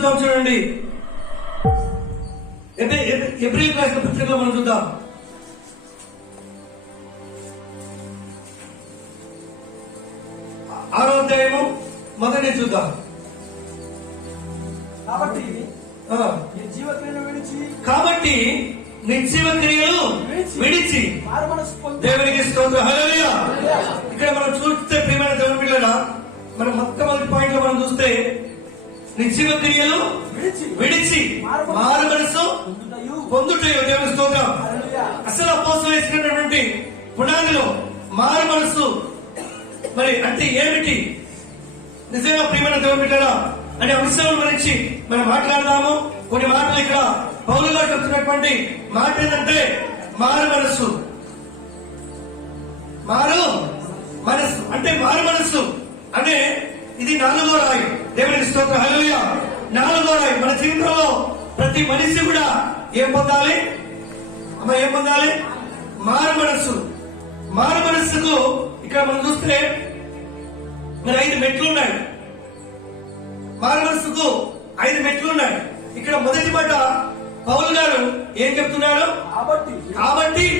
చూద్దాం. చూడండి, ఏప్రిల్ రాసిన పత్రికలో మనం చూద్దాం. ఆరో అధ్యాయము మొదటి చూద్దాం. కాబట్టి నిర్జీవ క్రియలు విడిచి దేవునికి స్తోత్రం. హల్లెలూయా. ఇక్కడ మనం చూస్తే ప్రియమైన దేవుని బిడ్డలారా, మనం మొట్టమొదటి పాయింట్ లో మనం చూస్తే నిర్జీవ క్రియలు విడిచి మారు మనసు పొందుటయు. దేవుని స్తోత్రం. అసలు అపోస్తలులు వేసినటువంటి పునాదిలో మారు మనసు మరి అంటే ఏమిటి, నిజంగా ప్రియమైన దేవుని బిడ్డలారా అనే అంశాల గురించి మనం మాట్లాడదాము. కొన్ని మాటలు ఇక్కడ పౌలు గారు చెప్తున్నటువంటి మాట ఏంటంటే మారు మనస్సు. మారు మనస్సు అంటే మారు మనస్సు అనే ఇది 4వ రాయి. దేవునికి స్తోత్రం. హల్లెలూయా. 4వ రాయి. మన జీవితంలో ప్రతి మనిషి కూడా ఏం పొందాలి అమ్మ, ఏం పొందాలి? మారు మనస్సు. మారు మనస్సుకు ఇక్కడ మనం చూస్తే మరి 5 మెట్లు ఉన్నాయి. మారు మనస్సుకు 5 మెట్లు ఉన్నాయి. ఇక్కడ మొదటి మాట పౌలు గారు ఏం చెప్తున్నాడు? కాబట్టి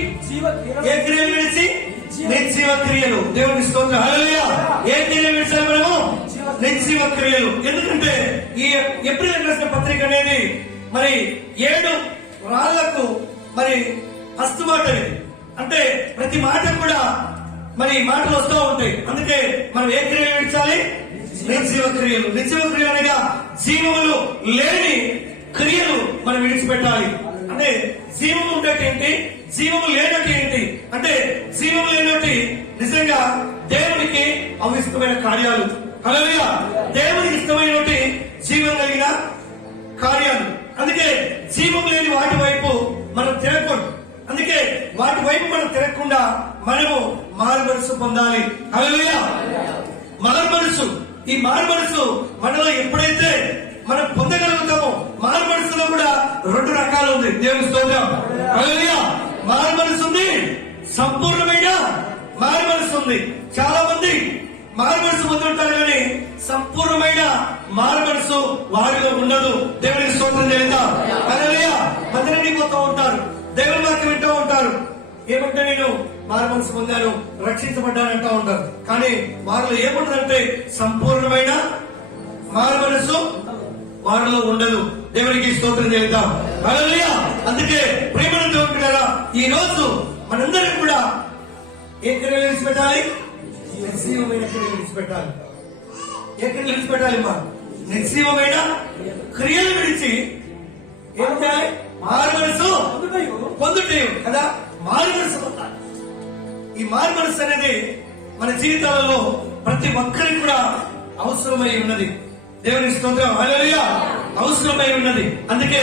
ఏ క్రియలు విడిచి నిర్జీవ క్రియలు. దేవుని స్తోత్రం. హల్లెలూయా. ఏ క్రియలు విడిచాలి మనము? నిర్జీవ క్రియలు. ఎందుకంటే ఈ ఏప్రిల్ రాసిన పత్రిక అనేది మరి 7 రాళ్లకు మరి ఫస్ట్ మాట అనేది. అంటే ప్రతి మాట కూడా మరి మాటలు వస్తూ ఉంటాయి. అందుకే మనం ఏ క్రియలు విడిచాలి? నిర్జీవ క్రియలు. నిర్జీవ క్రియలు అనగా జీవములు లేని క్రియలు మనం విడిచిపెట్టాలి. అంటే జీవము ఉండేటి ఏంటి, జీవము లేనట్టు ఏంటి అంటే జీవము లేనట్టు నిజంగా దేవునికి అవిష్టమైన కార్యాలు. హల్లెలూయా. దేవునికి ఇష్టమైనటువంటి జీవం కలిగిన కార్యాలు. అందుకే జీవం లేని వాటి వైపు మనం తిరగకూడదు. అందుకే వాటి వైపు మనం తిరగకుండా మనము మారు మనసు పొందాలి. హల్లెలూయా. మారు మనసు. ఈ మారు మనసు మనలో ఎప్పుడైతే మనం పొందగలుగుతామో, మారు మనసులో కూడా 2 రకాలు ఉంది. దేవుని స్తోత్రం. హల్లెలూయా. మారు మనసు ఉంది, సంపూర్ణమైన మారు మనసు ఉంది. చాలా మంది మారు మనసు పొందుంటారు కానీ సంపూర్ణమైన మారు మనసు వారిలో ఉండదు. దేవునికి స్తోత్రం చేద్దాం. హల్లెలూయా. మందిరానికి పోతూ ఉంటారు, దేవుని వాక్యం వింటూ ఉంటారు. ఏమంటే నేను మారు మనసు పొందాను, రక్షించబడ్డానంటూ ఉంటారు. కానీ వారిలో ఏముంటుందంటే సంపూర్ణమైన మారు మనసు వారిలో ఉండదు. దేవునికి స్తోత్రం చేద్దాం. హల్లెలూయా. అందుకే ప్రేమను దేవుని బిడ్డలారా, ఈ రోజు మనందరం కూడా ఏ క్రియలు విడిచిపెట్టాలి? నిర్జీవమైన క్రియలు విడిచిపెట్టాలి. ఏ క్రియలు విడిచిపెట్టాలి? మా నిర్జీవమైన క్రియలు విడిచి ఏం చేయాలి? మారు మనసు పొందుటయు కదా. మారు మనసు పొందాలి. ఈ మారు మనసు అనేది మన జీవితాలలో ప్రతి ఒక్కరికి కూడా అవసరమై ఉన్నది. దేవుని స్తోత్రం. హల్లెలూయా. అవసరమై ఉన్నది. అందుకే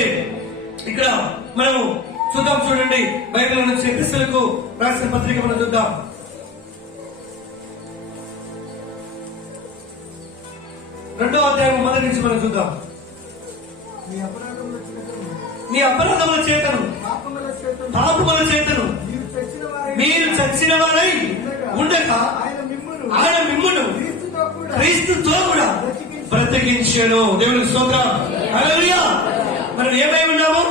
ఇక్కడ మనము చూద్దాం. చూడండి, బైబిల్ నుంచి ఎఫెసీయులకు రాసిన పత్రిక మనం చూద్దాం. 2వ అధ్యాయం మొదటి నుంచి మనం చూద్దాం. నీ అపరాధముల చేతను పాపముల చేతను మీరు చచ్చిన వారై ఉండగా ఆయన మిమ్మును క్రీస్తుతో కూడా బ్రతికించెను. దేవునికి స్తోత్రం. హల్లెలూయా. మనం ఏమై ఉన్నాము?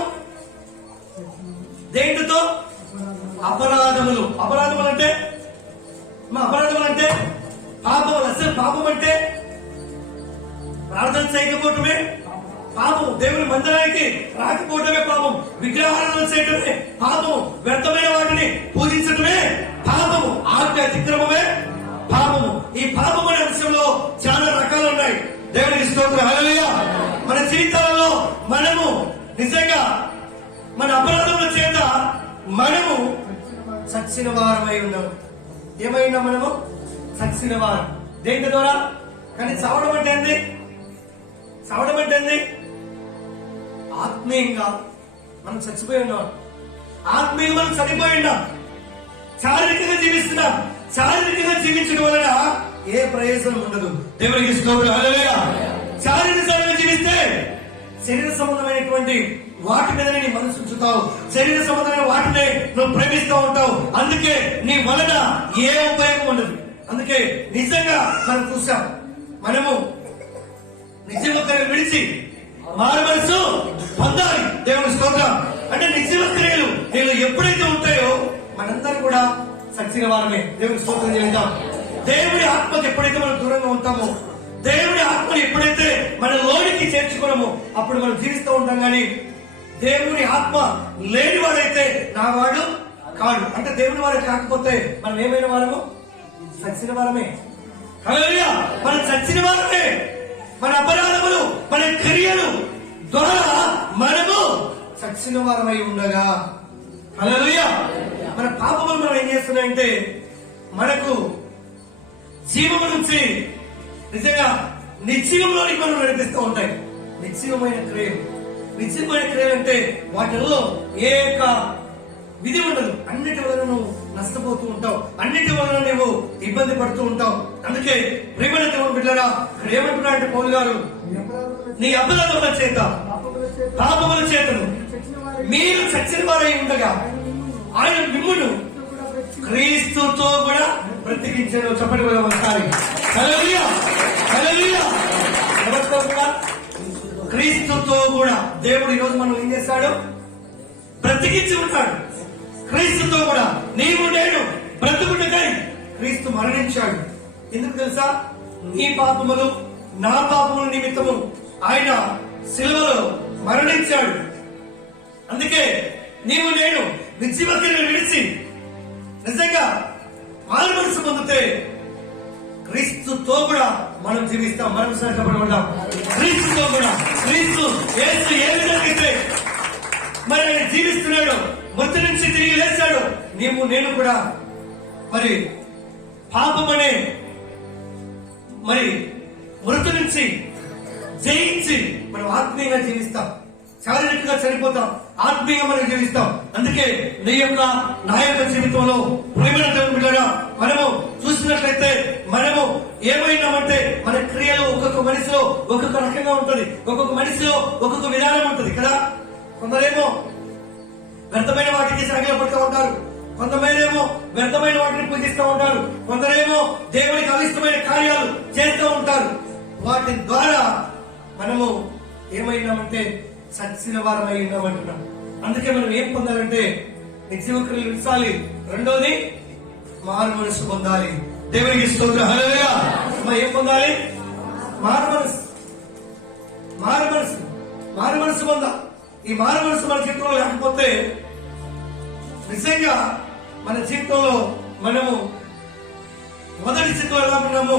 దేంటితో? అపరాధములు. అపరాధములు అంటే పాపములు. అసలు పాపం అంటే ప్రార్థన చేయకపోవటమే పాపం, దేవుని మందిరానికి రాకపోవటమే పాపం, విగ్రహాలను చేయటమే పాపము, వ్యర్థమైన వాటిని పూజించటమే పాపము, ఆజ్ఞ అతిక్రమమే పాపము. ఈ పాపం అనే అంశంలో చాలా రకాలు ఉన్నాయి. దేవునికి స్తోత్రం. హల్లెలూయా. మన జీవితాలలో మనము నిజంగా మన అపరాధముల చేత మనము చచ్చిన వారమై ఉన్నాము. ఏమైనా మనము చచ్చిన వారం దేని ద్వారా? కానీ చావడం అంటే ఏంది? చావడం అంటే ఏంది? ఆత్మీయంగా మనం చచ్చిపోయి ఉన్నాం. ఆత్మీయంగా మనం చనిపోయి ఉన్నాం. శారీరకంగా జీవిస్తున్నాం. శారీరకంగా జీవించడం వలన ఏ ప్రయోజనం ఉండదు. దేవునికి స్తోత్రం. హల్లెలూయా. శారీరకంగా జీవిస్తే శరీర సంబంధమైనటువంటి వాటి మీద నీ మనసు ఉంచుతావు. శరీర సంబంధమైన వాటినే నువ్వు ప్రేమిస్తూ ఉంటావు. అందుకే నీ వలన ఏ ఉపయోగం ఉండదు. అందుకే నిజంగా మనం చూసాం, మనము నిజంగా విడిచి మారు మనసు పొందాలి. దేవుని స్తోత్రం. అంటే నిత్య క్రియలు నేను ఎప్పుడైతే ఉంటాయో మనందరం కూడా సచ్చిన వారమే. దేవుని స్తోత్రం చేద్దాం. దేవుడి ఆత్మకి ఎప్పుడైతే మనం దూరంగా ఉంటామో, దేవుడి ఆత్మని ఎప్పుడైతే మన లోనికి చేర్చుకున్నామో అప్పుడు మనం జీవిస్తూ ఉంటాం. కానీ దేవుడి ఆత్మ లేని వాడైతే నా వాడు కాడు. అంటే దేవుని వాడు కాకపోతే మనం ఏమైనా వారము? చచ్చిన వారమే. హల్లెలూయా. మనం చచ్చిన వారమే. మన అపరాధములు, మన క్రియలు ద్వారా మనము చచ్చిన వారమై ఉండగా, హల్లెలూయా, మన పాపములు మనం ఏం చేస్తున్నాయంటే మనకు జీవము నుంచి నిజంగా నిశ్చయంలోనికి మనం నడిపిస్తూ ఉంటాయి. నిశ్చయమైన క్రియలు, నిశ్చయమైన క్రియలు అంటే వాటిల్లో ఏ యొక్క విధి ఉండదు. అన్నిటి వలన నువ్వు నష్టపోతూ ఉంటావు, అన్నిటి వలన నువ్వు ఇబ్బంది పడుతూ ఉంటావు. అందుకే ప్రియమైన దేవుని బిడ్డలారా, ఇక్కడ ఏమంటున్నారంటే పౌలు గారు, నీ అపరాధముల చేత పాపముల చేతను మీరు చచ్చిన వారై ఉండగా ఆయన మిమ్మును క్రీస్తుతో కూడా బ్రతికించాడు. చెప్పండి కూడా ఒకసారి. హల్లెలూయా, హల్లెలూయా. ఎవరితో కూడా? క్రీస్తుతో కూడా. దేవుడు ఈ రోజు మనం ఏం చేస్తాడు? బ్రతికించి ఉంటాడు. క్రీస్తుతో కూడా నీవు నేను బ్రతుకుటకై క్రీస్తు మరణించాడు. ఎందుకు తెలుసా? నీ పాపములు నా పాపముల నిమిత్తము ఆయన శిలువలో మరణించాడు. అందుకే నీవు నేను నిత్యవక్తిని విడిచి నిజంగా మారు మనసు పొందితే క్రీస్తుతో కూడా మనం జీవిస్తాం. మనం సహాయపడబడ్డాం క్రీస్తుతో కూడా. క్రీస్తు యేసు ఏ విధంగా అయితే మరి ఆయన జీవిస్తున్నాడు, మృతి నుంచి తిరిగి లేచాడు, నీవు నేను కూడా మరి పాపమనే మరి మృతి నుంచి జయించి మనం ఆత్మీయంగా జీవిస్తాం. శారీరకంగా చనిపోతాం, ఆత్మీయంగా మనం జీవిస్తాం. అందుకే నీ యొక్క నా యొక్క జీవితంలో ప్రేమైన దేవుని బిడ్డలారా, మనము చూసినట్లయితే మనము ఏమైనామంటే మన క్రియలు ఒక్కొక్క మనిషిలో ఒక్కొక్క రకంగా ఉంటుంది, ఒక్కొక్క మనిషిలో ఒక్కొక్క విధానం ఉంటుంది కదా. కొందరేమో వ్యర్థమైన వాటికి సాగిలపడుతూ ఉంటారు, కొంతమందేమో వ్యర్థమైన వాటిని పూజిస్తూ ఉంటారు, కొందరేమో దేవునికి అవిష్టమైన కార్యాలు చేస్తూ ఉంటారు. వాటి ద్వారా మనము ఏమైనామంటే చచ్చిన వారమై ఉన్నామంటున్నాం. అందుకే మనం ఏం పొందాలంటే నిత్యవక్రులు విడిచాలి. రెండోది మారు మనసు పొందాలి. దేవునికి స్తోత్రం. హల్లెలూయా. ఏం పొందాలి? మారు మనసు. మారు మనసు, మారు మనసు పొందాలి. ఈ మారు మనసు మన జీవితంలో లేకపోతే నిజంగా మన జీవితంలో మనము మొదటి స్థితిలో ఎలా ఉన్నామో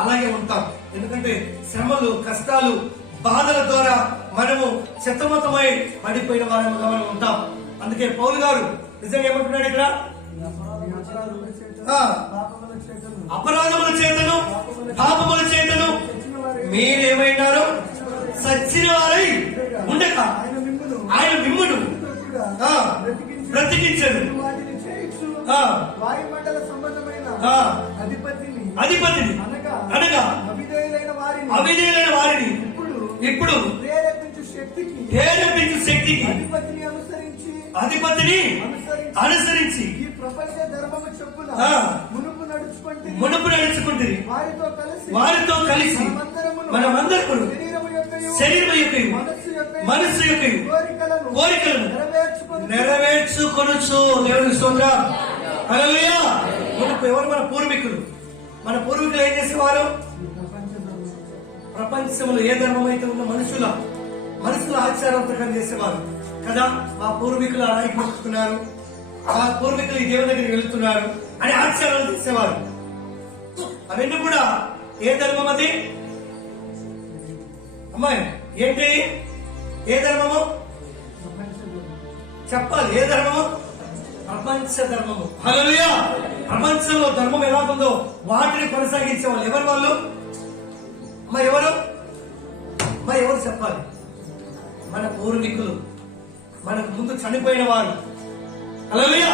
అలాగే ఉంటాం. ఎందుకంటే శ్రమలు, కష్టాలు, బాధల ద్వారా మనము శతమతమై పడిపోయిన వారముగా మనం ఉంటాం. అందుకే పౌలు గారు నిజంగా ఏమంటున్నాడు ఇక్కడ? అపరాధముల చేతను పాపముల చేతను మీరేమైనారు? సచ్చిన వారై ఉండగా ఆయన మిమ్మును బ్రతికించాడు. వాయుమండల సంబంధమైన అధిపతిని అనగా అవిధేయులైన వారిని ఇప్పుడు ప్రేరేపించు శక్తికి అధిపతిని అనుసరించి ఈ ప్రపంచ ధర్మము చొప్పున మునుపు నడుచుకుంటే వారితో కలిసి మనమందరూ శరీరము యొక్క మనస్సు యొక్క కోరికలను నెరవేర్చుకొనుచు. దేవుని స్తోత్రం. హల్లెలూయా. ఎవరు? మన పూర్వీకులు. మన పూర్వీకులు ఏం చేసేవారు? ప్రపంచంలో ఏ ధర్మం అయితే ఉన్న మనుషుల ఆచారం ప్రకారం చేసేవారు కదా. మా పూర్వీకులు ఆ నాయకు మొక్కుతున్నారు, మా పూర్వీకులు ఈ దేవుని దగ్గరికి వెళ్తున్నారు అని ఆచారాలు చేసేవారు. అవన్నీ కూడా ఏ ధర్మం అది? అమ్మాయి ఏంటి? ఏ ధర్మము చెప్పాలి. ఏ ధర్మము? ప్రపంచ ధర్మము. హల్లెలూయా. ప్రపంచంలో ధర్మం ఎలా ఉందో వాటిని కొనసాగించే వాళ్ళు ఎవరు? వాళ్ళు ఎవరు చెప్పాలి? మన పూర్వీకులు, మనకు ముందు చనిపోయిన వారు. హల్లెలూయా.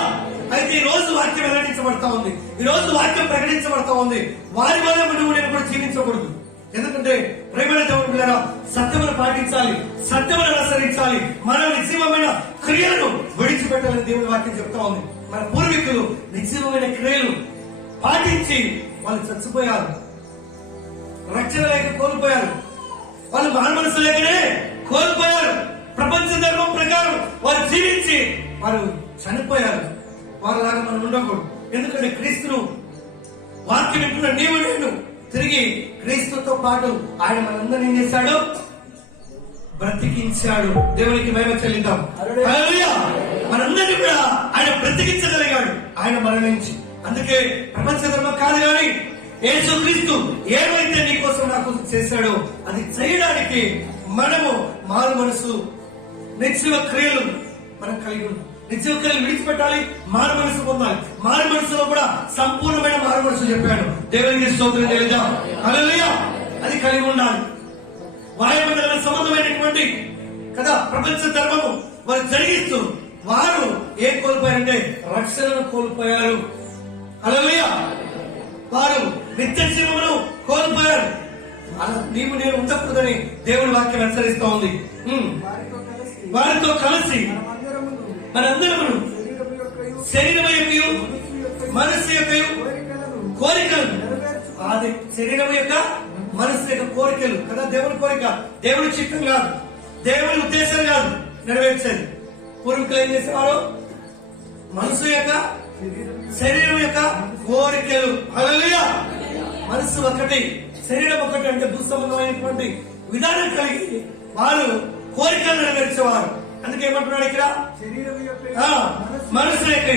అయితే ఈ రోజు వాక్యం వెల్లడించబడతా ఉంది, ఈ రోజు వాక్యం ప్రకటించబడతా ఉంది. వారి వల్ల నువ్వు నేను కూడా జీవించకూడదు. ఎందుకంటే ప్రేమైన దేవుని బిడ్డలారా, సత్యమును పాటించాలి, సత్యమును అనుసరించాలి, మన నిశ్చయమైన క్రియలను విడిచిపెట్టాలని దేవుని వాక్యం చెప్తా ఉంది. మన పూర్వీకులు నిశ్చయమైన క్రియలు పాటించి వాళ్ళు చచ్చిపోయారు, రక్షణ లేక కోల్పోయారు, వాళ్ళు మారు మనసు లేకనే చనిపోయారు. వారిలాగా మనం ఉండకూడదు. ఎందుకంటే క్రీస్తును వాక్యం వింటున్న నీవు నేను తిరిగి క్రీస్తుతో పాటు ఆయన మనందరినీ ఏం చేశాడు? బ్రతికించాడు. దేవునికి మహిమ చెల్లిద్దాం. హల్లెలూయా. మనందరినీ కూడా ఆయన బ్రతికించగలిగాడు ఆయన మరణించి. అందుకే ప్రపంచ ధర్మం కాదు కానీ యేసుక్రీస్తు ఏమైతే నీ కోసం నా కోసం చేశాడో అది చేయడానికి మనము మారు మనసు నిత్య క్రియలు మనం కలిగి ఉన్నాం. నిత్య క్రియలు విడిచిపెట్టాలి, మారు మనసు పొందాలి. మారు మనసులో కూడా సంపూర్ణమైన మారు మనసు చెప్పాడు. దేవునికి స్తోత్రం చెల్లిద్దాం. హల్లెలూయా. అది కలిగి ఉండాలి. వాయుమండల సంబంధమైనటువంటి కదా ప్రపంచ ధర్మము వారు జరిగిస్తూ వారు ఏం కోల్పోయారంటే రక్షణను కోల్పోయారు. హల్లెలూయా. వారు నిత్య జీవమును కోల్పోయారు. అలా నీవు నేను ఉండకూడదని దేవుని వాక్యం హెచ్చరిస్తూ ఉంది. వారితో కలిసి మనందరము శరీరం యొక్క మనస్సు యొక్క కోరికలు, అది శరీరం యొక్క మనస్సు యొక్క కోరికలు కదా దేవుని కోరిక. దేవుని చిత్తం కాదు, దేవుని ఉద్దేశం కాదు నెరవేర్చేది. పూర్వీకులు ఏం చేసేవారు? మనసు యొక్క శరీరం యొక్క కోరికలు. హల్లెలూయా. మనసు ఒకటి, శరీరం ఒకటి. అంటే భూసంబంధమైనటువంటి విధానం కలిగి వారు కోరికలు నెరవేర్చేవారు. అందుకే ఏమంటున్నాడు ఇక్కడ? మనసు యొక్క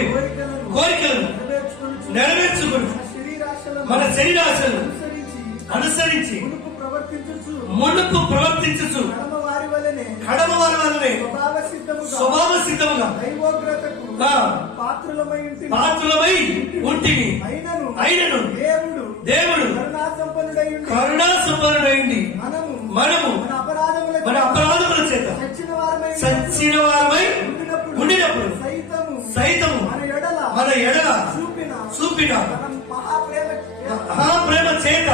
కోరికలను నెరవేర్చుకుని మన శరీరాశలను అనుసరించి మునుపు ప్రవర్తించు కడమ వారి వల్లనే స్వభావ సిద్ధముగా పాత్రులమై ఉంటిని. అయినను దేవుడు కరుణా సంపన్నుడైండి మనము మన అపరాధముల చేత చచ్చిన వారమై ఉండినప్పుడు సైతము మన ఎడల చూపిన మహాప్రేమ చేత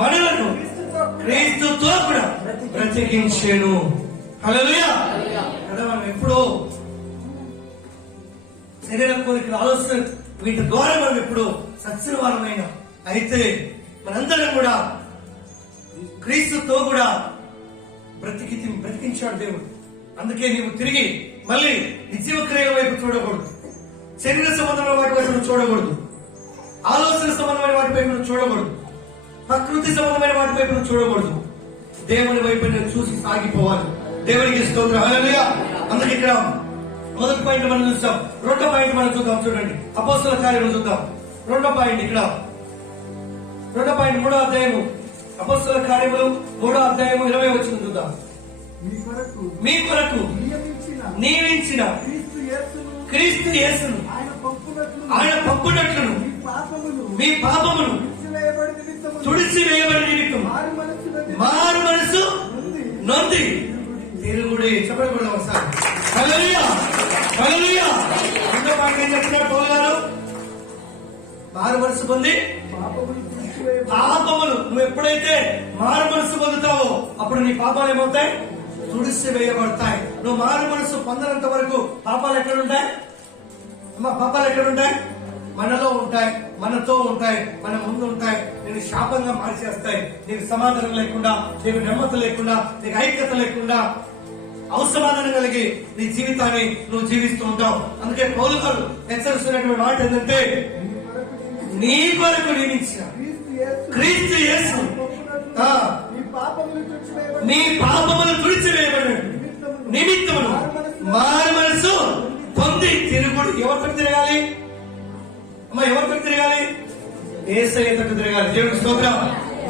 మనలను క్రీస్తుతో కూడా బ్రతికించెను. హల్లెలూయా. కదా మనం ఎప్పుడో శరీర కోరికల ఆలోచన వీటి ద్వారా మనం ఎప్పుడు సచ్చిన వారమైన అయితే మనందరం కూడా క్రీస్తుతో కూడా బ్రతికించాడు దేవుడు. అందుకే నీవు తిరిగి మళ్ళీ నిత్య క్రియల వైపు చూడకూడదు, శరీర సంబంధమైన వాటి వైపు నువ్వు చూడకూడదు, ఆలోచన సంబంధమైన వాటి వైపు నువ్వు చూడకూడదు, ప్రకృతి సంబంధమైన వాటి వైపు నువ్వు చూడకూడదు. దేవుని వైపు నువ్వు చూసి సాగిపోవాలి. దేవునికి స్తోత్రం. హల్లెలూయా. అందుకే ఇక్కడ మొదటి పాయింట్ మనం చూస్తాం. రెండో పాయింట్ మనం చూద్దాం. చూడండి, అపోస్తల కార్యములు చూద్దాం. రెండో పాయింట్ ఇక్కడ, రెండో పాయింట్ 3వ అధ్యాయము అపోస్తల కార్యములు 3వ అధ్యాయము 20వ వచనం చూద్దాం. మీ కొరకు నియమించిన క్రీస్తు యేసును ఆయన పంపునట్లును మీ పాపమును తుడిచివేయబడి నిమిత్తం మారు మనసు నొంది తిరుగుడే. చెప్పకూడదు ఒకసారి. హల్లెలూయా. హల్లెలూయా. రెండో పాయింట్ ఏం చెప్తున్నాడు పౌలు గారు? మారు మనసు పొంది పాపములు, నువ్వు ఎప్పుడైతే మారు మనసు పొందుతావో అప్పుడు నీ పాపాలు ఏమవుతాయి? తుడిసి వేయబడతాయి. నువ్వు మారు మనసు పొందనంత వరకు పాపాలు ఎక్కడుంటాయి అమ్మా? పాపాలు ఎక్కడుంటాయి? మనలో ఉంటాయి, మనతో ఉంటాయి, మన ముందు ఉంటాయి. నేను శాపంగా మార్చేస్తాయి. నీకు సమాధానం లేకుండా, నీకు నెమ్మది లేకుండా, నీకు ఐక్యత లేకుండా, అవసమాధానం కలిగి నీ జీవితాన్ని నువ్వు జీవిస్తూ ఉంటావు. అందుకే పౌలు గారు హెచ్చరిస్తున్నటువంటి మాట ఏంటంటే, నీ కొరకు నియమించిన క్రీస్తు యేసు నీ పాపములు తుడిచివేయబడి నిమిత్తమును మారు మనసు పొంది తిరుగుడు. ఎవరితో తిరగాలి అమ్మా? ఎవరితో తిరగాలి? యేసయ్య తట్టు తిరగాలి. దేవునికి స్తోత్రం.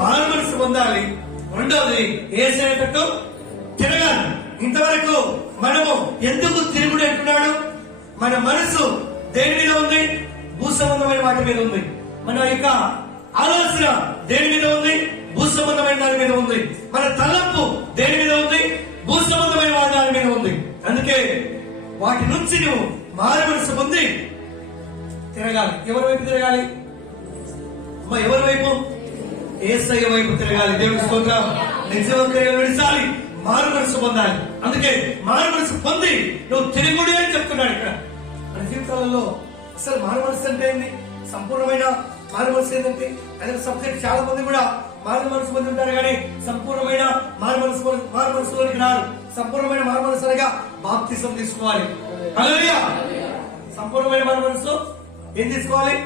మారు మనసు పొందాలి. రెండవది యేసయ్య తట్టు తిరగాలి. ఇంతవరకు మనము ఎందుకు తిరుగుడు అంటున్నాడు? మన మనసు దేని మీద ఉంది? భూసంబంధమైన వాటి మీద ఉంది. మన యొక్క ఆలోచన దేని మీద ఉంది? భూసంబంధమైన దాని మీద ఉంది. మన తలంపు దేని మీద ఉంది? భూసంబంధమైన దాని మీద ఉంది. అందుకే వాటి నుంచి నువ్వు మారు మనసు పొంది తిరగాలి. ఎవరి వైపు తిరగాలి అమ్మా? ఎవరి వైపు? యేసయ్య వైపు తిరగాలి. దేవుని స్తోత్రం. నిజంగా విడిచాలి, మారు మనసు పొందాలి. అందుకే మారు మనసు పొంది నువ్వు తిరుగుడు అని చెప్తున్నాడు ఇక్కడ. మన జీవితాలలో అసలు మారు మనసు అంటే ఏంటి? సంపూర్ణమైన మారు మనసు ఏంటంటే అదే సబ్జెక్ట్. చాలా మంది కూడా మారు మనసు పొంది ఉంటారు కానీ సంపూర్ణమైన మారు మనసులోనికి రారు. సంపూర్ణమైన మారు మనసు అనగా బాప్తిసం తీసుకోవాలి. హల్లెలూయా. సంపూర్ణమైన మారు మనసు ఏం తీసుకోవాలి?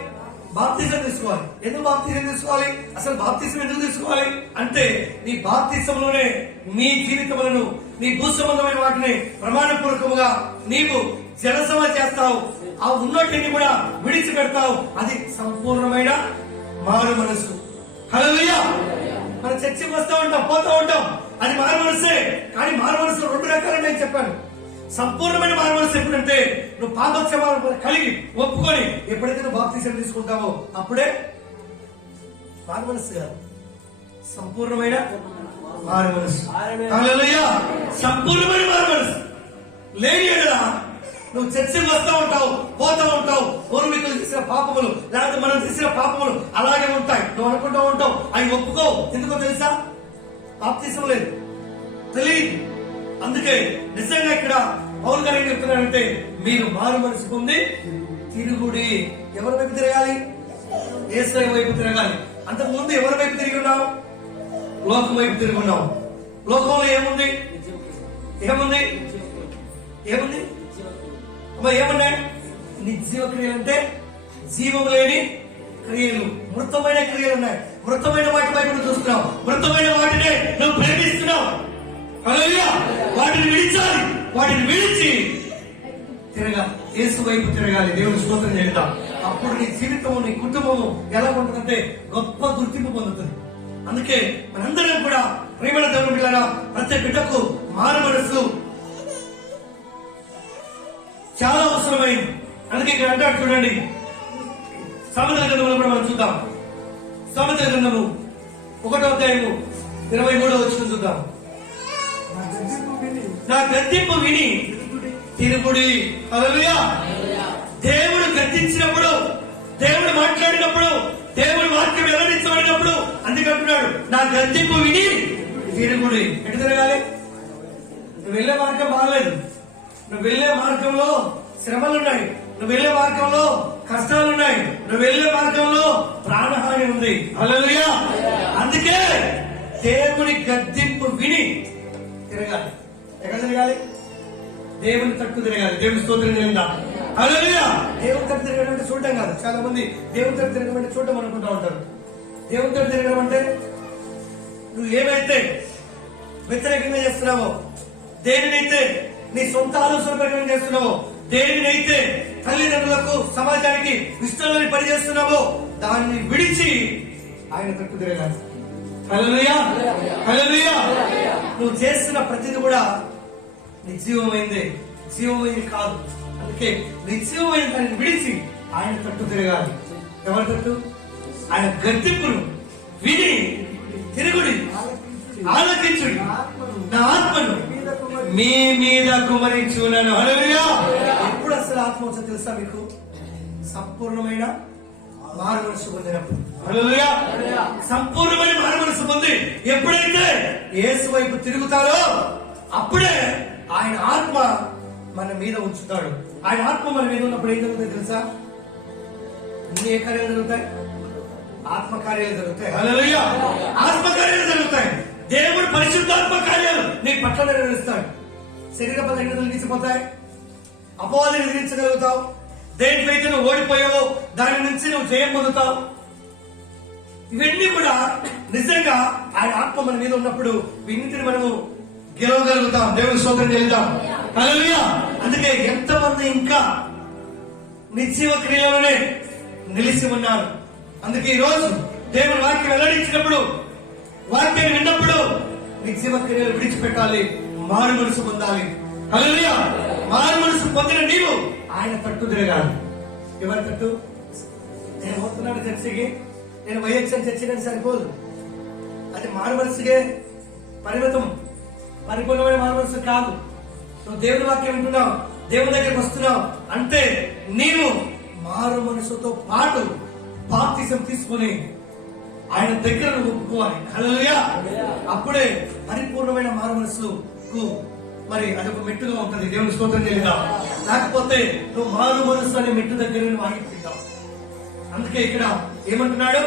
బాప్తిజం తీసుకోవాలి. ఎందుకు బాప్తిజం తీసుకోవాలి? అసలు బాప్తిజం ఎందుకు తీసుకోవాలి అంటే నీ బాప్తిజంలోనే నీ జీవితములను, నీ భూసంబంధమైన వాటిని ప్రమాణపూర్వకముగా నీవు జలసమ చేస్తావు. ఆ ఉన్నటిని కూడా విడిచిపెడతావు. అది సంపూర్ణమైన మారు మనసు. హల్లెలూయా. మన చర్చికి వస్తూ ఉంటాం, పోతూ ఉంటాం, అది మారు మనసే. కానీ మారు మనసు రెండు రకాలని నేను చెప్పాను. సంపూర్ణమైన మారు మనసు ఎప్పుడంటే నువ్వు పాపక్షమాపణ కలిగి ఒప్పుకొని ఎప్పుడైతే నువ్వు బాప్తిజం తీసుకుంటావో అప్పుడే మారు మనసు కాదు, సంపూర్ణమైన మారు మనసు. హల్లెలూయా. సంపూర్ణమైన మారు మనసు లేని ఎడల నువ్వు చర్చకు వస్తూ ఉంటావు, పోతూ ఉంటావు. పూర్వీకులు చేసిన పాపములు లేకపోతే మనం చేసిన పాపములు అలాగే ఉంటాయి. నువ్వు అనుకుంటూ ఉంటావు, అవి ఒప్పుకో. ఎందుకో తెలుసా? బాప్తిజం లేదు, తెలియదు. అందుకే నిజంగా ఇక్కడ పౌలు గారు ఏం చెప్తున్నారంటే మీరు మారు మనసు పొంది తిరుగుడి. ఎవరి వైపు తిరగాలి? యేసయ్య వైపు తిరగాలి. అంతకు ముందు ఎవరి వైపు తిరిగి ఉన్నావు? లోకం వైపు తిరిగి ఉన్నావు. లోకంలో ఏముంది? ఏముంది? ఏముంది? ఏమన్నాయి? నిర్జీవ క్రియలు అంటే జీవం లేని క్రియలు, మృతమైన క్రియలు ఉన్నాయి. మృతమైన వాటి వైపు నువ్వు చూస్తున్నావు, మృతమైన వాటినే నువ్వు ప్రేమిస్తున్నావు. హల్లెలూయా. వాటిని విడిచాలి, వాటిని విడిచి తిరగాలి, యేసు వైపు తిరగాలి. దేవుని స్తోత్రం చేద్దాం. అప్పుడు నీ జీవితము, నీ కుటుంబము ఎలా ఉంటుందంటే గొప్ప గుర్తింపు పొందుతుంది. అందుకే మనందరం కూడా ప్రేమల దేవుని బిడ్డలారా, ప్రతి బిడ్డకు మారు మనసు చాలా అవసరమైంది. అందుకే ఇక్కడ అంటాడు చూడండి, సామెతల గ్రంథంలో కూడా మనం చూద్దాం. సామెతల గ్రంథము 1వ అధ్యాయము 23వ వచనం చూద్దాం. నా గద్దింపు విని తిరుగుడి. హల్లెలూయా. దేవుడు గద్దించినప్పుడు, దేవుడు మాట్లాడినప్పుడు, దేవుడు వాక్యం వెల్లడించబడినప్పుడు అందుకంటున్నాడు నా గద్దింపు విని తిరుగుడి. ఎటు తిరగాలి? నువ్వు వెళ్ళే మార్గం బాగలేదు, నువ్వు వెళ్లే మార్గంలో శ్రమలున్నాయి, నువ్వు వెళ్లే మార్గంలో కష్టాలున్నాయి, నువ్వు వెళ్లే మార్గంలో ప్రాణహాని ఉంది. హల్లెలూయా. అందుకే దేవుని గద్దింపు విని తిరగాలి. ఎక్కడ తిరగాలి? దేవుని తట్టు తిరగాలి. దేవుని స్తోత్రం చేద్దాం. హల్లెలూయా. దేవుని తట్టు తిరగడం అంటే చూడటం కాదు. చాలా మంది దేవుని తట్టు తిరగడం అంటే చూడటం అనుకుంటా ఉంటారు. దేవుని తట్టు తిరగడం అంటే నువ్వు ఏమైతే వ్యతిరేకంగా చేస్తున్నావో, దేనినైతే నీ సొంత ఆలోచన ప్రకారం చేస్తున్నావో, దేనినైతే తల్లిదండ్రులకు, సమాజానికి ఇష్టంలోని పని చేస్తున్నావో దాన్ని విడిచి ఆయన తట్టు తిరగాలి. హల్లెలూయా. హల్లెలూయా. నువ్వు చేస్తున్న ప్రతిది కూడా నిర్జీవమైంది, జీవమైంది కాదు. అందుకే నిర్జీవమైన దాన్ని విడిచి ఆయన తట్టు తిరగాలి. ఎవరి తట్టు? ఆయన గద్దింపును విని తిరుగుడి, ఆలోచించుడి. నా ఆత్మను మీ మీద కుమరించున్నాను. హల్లెలూయా. ఎప్పుడు అసలు ఆత్మ వచ్చో తెలుసా మీకు? సంపూర్ణమైన మారు మనసు పొందినప్పుడు. హల్లెలూయా. సంపూర్ణమైన మారు మనసు పొంది ఎప్పుడైతే యేసు వైపు తిరుగుతారో అప్పుడే ఆయన ఆత్మ మన మీద ఉంచుతాడు. ఆయన ఆత్మ మన మీద ఉన్నప్పుడు ఏం జరుగుతుంది తెలుసా? అన్ని ఏ కార్యాలు జరుగుతాయి? ఆత్మకార్యాలు జరుగుతాయి. హల్లెలూయా. ఆత్మకార్యాలు జరుగుతాయి. దేవుడు పరిశుద్ధాత్మ కార్యాలు నీ పట్ల నిర్వహిస్తాడు. శరీర బలహీనతలు తీసిపోతాయి, అపవాదిని ఎదిరించగలుగుతావు. దేంట్లో అయితే నువ్వు ఓడిపోయావో దాని నుంచి నువ్వు జయం పొందుతావు. ఇవన్నీ కూడా నిజంగా ఆయన ఆత్మ మన మీద ఉన్నప్పుడు వీటిని మనము గెలవగలుగుతాం. దేవుని స్తోత్రం చెల్లిద్దాం. హల్లెలూయా. అందుకే ఎంతమంది ఇంకా నిర్జీవ క్రియలోనే నిలిచి ఉన్నారు. అందుకే ఈ రోజు దేవుని వాక్యం వెల్లడించినప్పుడు, వాక్యాన్ని విన్నప్పుడు నిర్జీవ క్రియలు విడిచిపెట్టాలి, మారు మనసు పొందాలి. హల్లెలూయా. మారు మనసు పొందిన నీవు ఆయన తట్టు తిరగాలి. ఎవరి తట్టు? నేను పోతున్నాను చర్చికి, నేను వైఎక్షన్ చర్చికి సరిపోదు. అది మారు మనసుకే పరిమితం, పరిపూర్ణమైన మారు మనసు కాదు. నువ్వు దేవుని వాక్యం వింటున్నావు, దేవుని దగ్గరికి వస్తున్నావు అంటే నీవు మారు మనసుతో పాటు బాప్తిజం తీసుకుని ఆయన దగ్గర ఒప్పుకోవాలి. హల్లెలూయా. అప్పుడే పరిపూర్ణమైన మారు మనసుకు మరి అదొక మెట్టుగా ఉంటుంది. దేవుని స్తోత్రం చేద్దాం. లేకపోతే నువ్వు మారు మనసు అనే మెట్టు దగ్గర నువ్వు ఆగిపోతావు. అందుకే ఇక్కడ ఏమంటున్నాడు?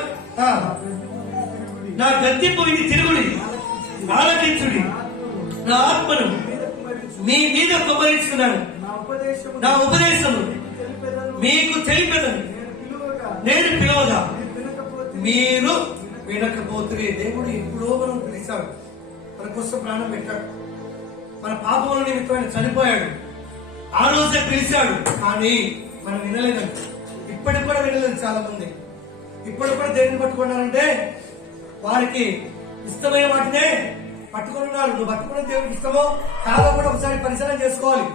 నా గద్దింపు విని తిరుగుడి, ఆలకించుడి. నా ఆత్మను మీ మీద కుమ్మరిస్తున్నాను, నా ఉపదేశము మీకు తెలిపేదని నేను నేను పిలువగా పిలవగా మీరు వినకపోతే మీరు వినకపోతే దేవుడు ఎప్పుడో మనం పిలిచాడు, మన కోసం ప్రాణం పెట్టాడు, మన పాపముల నిమిత్తం ఆయన చనిపోయాడు, ఆ రోజే పిలిచాడు. కానీ మనం వినలేదండి. ఇప్పటికి కూడా వినలేదు చాలా మంది. ఇప్పటికి కూడా దేవుని పట్టుకున్నారంటే వారికి ఇష్టమైన వాటినే పట్టుకుని ఉన్నారు. నువ్వు పట్టుకున్న దేవునికి ఇష్టమో కాదో కూడా ఒకసారి పరిశీలన చేసుకోవాలి.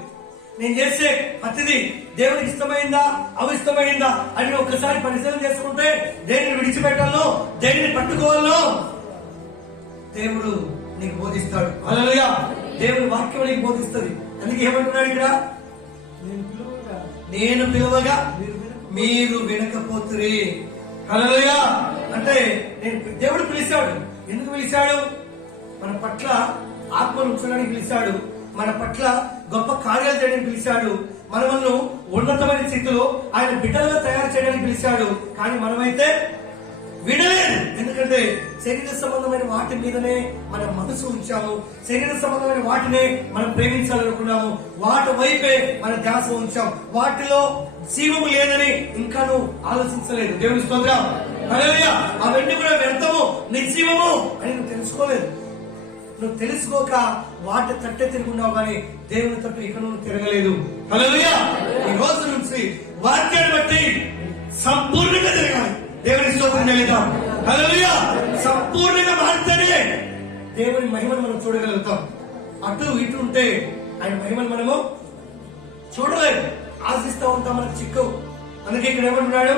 నేను చేసే ప్రతిదీ దేవునికి ఇష్టమైందా అవిష్టమైందా అని ఒక్కసారి పరిశీలన చేసుకుంటే దేనిని విడిచిపెట్టాలో దేనిని పట్టుకోవాలో దేవుడు నీకు బోధిస్తాడు. హల్లెలూయా. దేవుని వాక్యం నీకు బోధిస్తుంది. అందుకే ఏమంటున్నాడు ఇక్కడ, నేను పిలువగా మీరు వినకపోతురి. హల్లెలూయా. అంటే దేవుడు పిలిచాడు. ఎందుకు పిలిచాడు? మన పట్ల ఆత్మను ఉంచడానికి పిలిచాడు, మన పట్ల గొప్ప కార్యాలు చేయడానికి పిలిచాడు, మనల్ని ఉన్నతమైన స్థితిలో ఆయన బిడ్డలుగా తయారు చేయడానికి పిలిచాడు. కానీ మనమైతే వినలేదు. ఎందుకంటే శరీర సంబంధమైన వాటి మీదనే మన మనసు ఉంచాము, శరీర సంబంధమైన వాటినే మనం ప్రేమించాలనుకున్నాము, వాటి వైపే మన ధ్యాస ఉంచాం. వాటిలో జీవము లేదని ఇంకా నువ్వు ఆలోచించలేదు. దేవుని స్తోత్రం. హల్లెలూయా. అవన్నీ కూడా వ్యర్థము, నిర్జీవము అని నువ్వు తెలుసుకోలేదు. నువ్వు తెలుసుకోక వాటి తట్టే తిరుగున్నావు, కానీ దేవుని తట్టు ఇక నువ్వు తిరగలేదు. హల్లెలూయా. ఈ రోజు నుంచి వాక్యాన్ని బట్టి సంపూర్ణంగా తిరగాలి. దేవుని స్తోత్రం చెల్లిద్దాం. హల్లెలూయా. సంపూర్ణంగా మారితేనే దేవుని మహిమను మనం చూడగలుగుతాం. అటు ఇటు ఉంటే ఆయన మహిమను మనము చూడలేదు. ఆశిస్తూ ఉంటాం, మనకు చిక్కు. అందుకే ఇక్కడ ఏమంటున్నాడు,